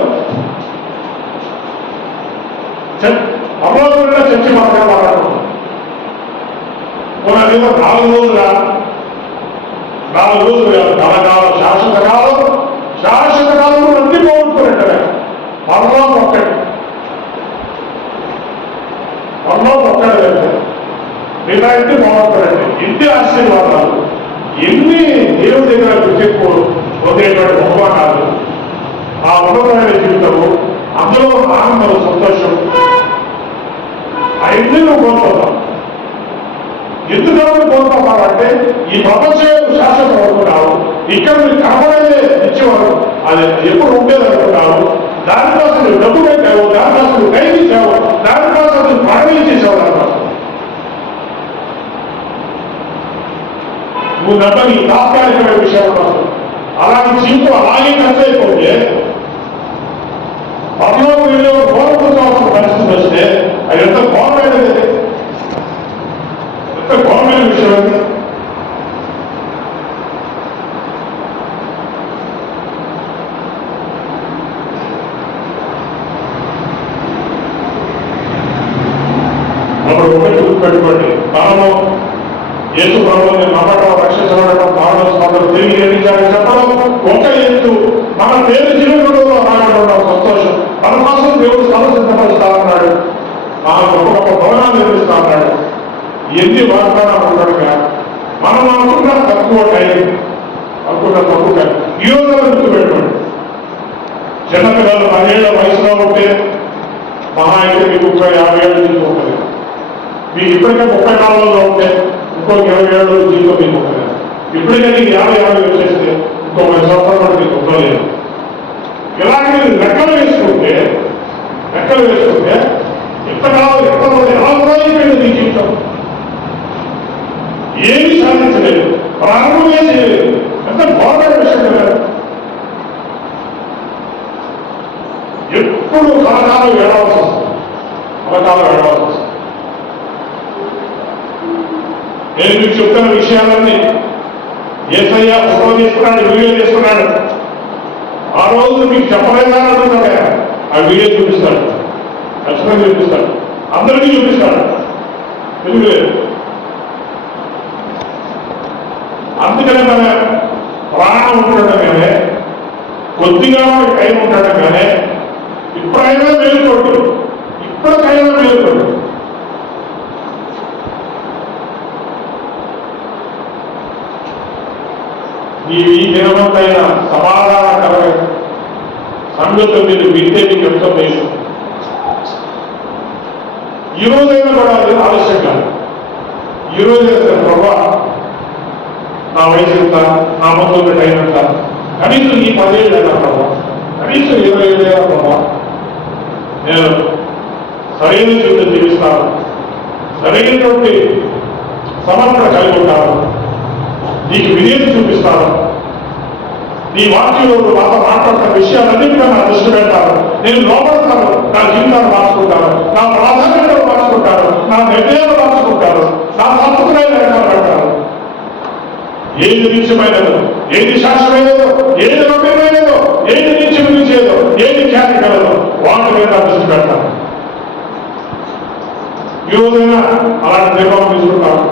అమోఘంగా చర్చి మాట్లాడుతున్నాం. ఏదో 4 రోజులుగా 4 రోజులుగా కలకాలం శాశ్వత కాలం అన్ని పోగొట్టుకున్నట్టు పరలోకం ఒక్కటి మిగతా ఇంటి బాగుంటారండి. ఇంటి ఆశీర్వాదాలు ఎన్ని దేవుడి దగ్గర గుర్తింపు పొందేటువంటి బహుమానాలు, ఆ ఉన్నతమైన జీవితము, అందులో ఆనందం, సంతోషం అవన్నీ నువ్వు కోరుకుంటావు. ఎందుకు కోరుకుంటావంటే ఈ ప్రపంచం శాశ్వతం అనుకున్నావు, ఇక్కడ నువ్వు కనబడేదే ఇచ్చేవాడు, అది ఎప్పుడు ఉండేది అనుకున్నావు. దానికోసం నువ్వు డబ్బు పెట్టావు, దానికోసం నువ్వు ఖైదించావు, దానికోసం నువ్వు ప్రాణం చేసావు. దానికోసం నువ్వు నమ్మని తాత్కాలికమైన విషయాల కోసం అలాంటి జీవితం అలాగే ఖర్చు అయిపోతే పరలోకం వెళ్ళే కోరుకోవాల్సిన పరిస్థితి వస్తే అది ఎంత ఘోరమైనది, ఎంత ఘోరమైన విషయం అది. అప్పుడు ఒకటి గుర్తుపెట్టుకోండి, మనము యేసు ప్రభువుని నమ్మటం, రక్షించబడటం, మానవ తిరిగి నిర్మించాలని చెప్పడం ఒక ఎత్తు. మన పేరు జీవితంలో రాయడం సంతోషం. మన కోసం దేవుడు సమసిద్ధపరుస్తా ఉన్నాడు, ఆ గొప్ప గొప్ప భవనాలు నిర్మిస్తా ఉన్నాడు. ఎన్ని వాగ్దానాలు ఉండగా మనం అనుకున్న తక్కువ టైం, అనుకున్న తక్కువ టైం. ఈ రోజు గుర్తుపెట్టుకోండి, చిన్నపిల్లలు 10 ఏళ్ల వయసులో ఉంటే మహా అయితే మీకు 30-50 ఏళ్ళు జీవితం ఉంటుంది. మీకు ఇప్పటికే 34లో ఉంటే ఇంకో 20 ఏళ్ళు జీవితం మీకు ఉంటుంది. ఇప్పటికే నీకు 50 వచ్చేస్తే ఇంకో 10 సంవత్సరాలు కూడా మీకు ఉండలేదు. ఇలాంటి మీరు లెక్కలు వేసుకుంటే ఎంతకాలం ఎంతమంది ఎలా అయిపోయింది నీ జీవితం, ఏమీ సాధించలేదు, ప్రారంభమే చేయలేదు. ఎంత ఘోరమైన విషయం కదా. ఎప్పుడు కలకాలం ఏడవలసి వస్తుంది. నేను మీకు చెప్తున్న విషయాలన్నీ యేసయ్య ఫోటో తీసుకున్నాడు, వీడియో తీసుకున్నాడు. ఆ రోజు మీకు చెప్పలేదా అనుకుంటాడు, ఆ వీడియో చూపిస్తాడు, ఖచ్చితంగా చూపిస్తాడు, అందరికీ చూపిస్తాడు. తెలియలేదు. అందుకనే మన ప్రాణం ఉండటమే, కొద్దిగా టైం ఉండటమే ఇప్పుడైనా మేలుకోండి, ఇప్పటికైనా మేలుకోండి. ఈ దినమంతైనా సమాధానకరమైన సంగతులు మీరు వింటే మీకు ఎంత మేలు. ఈ రోజైనా కూడా అది ఆలస్యంగా, ఈ రోజైనా ప్రభా నా వయసు ఎంత, నా ముందు టైం ఎంత, కనీసం ఈ 10 ఏళ్ళైనా ప్రభా, కనీసం 20 ఏళ్ళైనా ప్రభా నేను సరైన జీవితం జీవిస్తాను, సరైనటువంటి సమర్థన కలిగి ఉంటాను, నీకు విధేయత చూపిస్తాను, నీ వాక్యంలో మాతో మాట్లాడుతున్న విషయాలన్నింటినీ నా దృష్టి పెడతాను, నేను లోపడతాను, నా జీవితాన్ని మార్చుకుంటాను, నా ప్రాధాన్యతలు మార్చుకుంటాను, నా నిర్ణయాలు మార్చుకుంటాను, నా సంస్కృతిని పెడతాను. ఏది నిత్యమైనదో, ఏది శాశ్వతమైనదో, ఏది రమ్యమైనదో, ఏది నిత్యమించేదో, ఏది ఖ్యాతి కలదో వాటి మీద దృష్టి పెడతాను. ఈ రోజైనా అలాంటి నిర్మాణం తీసుకుంటాను.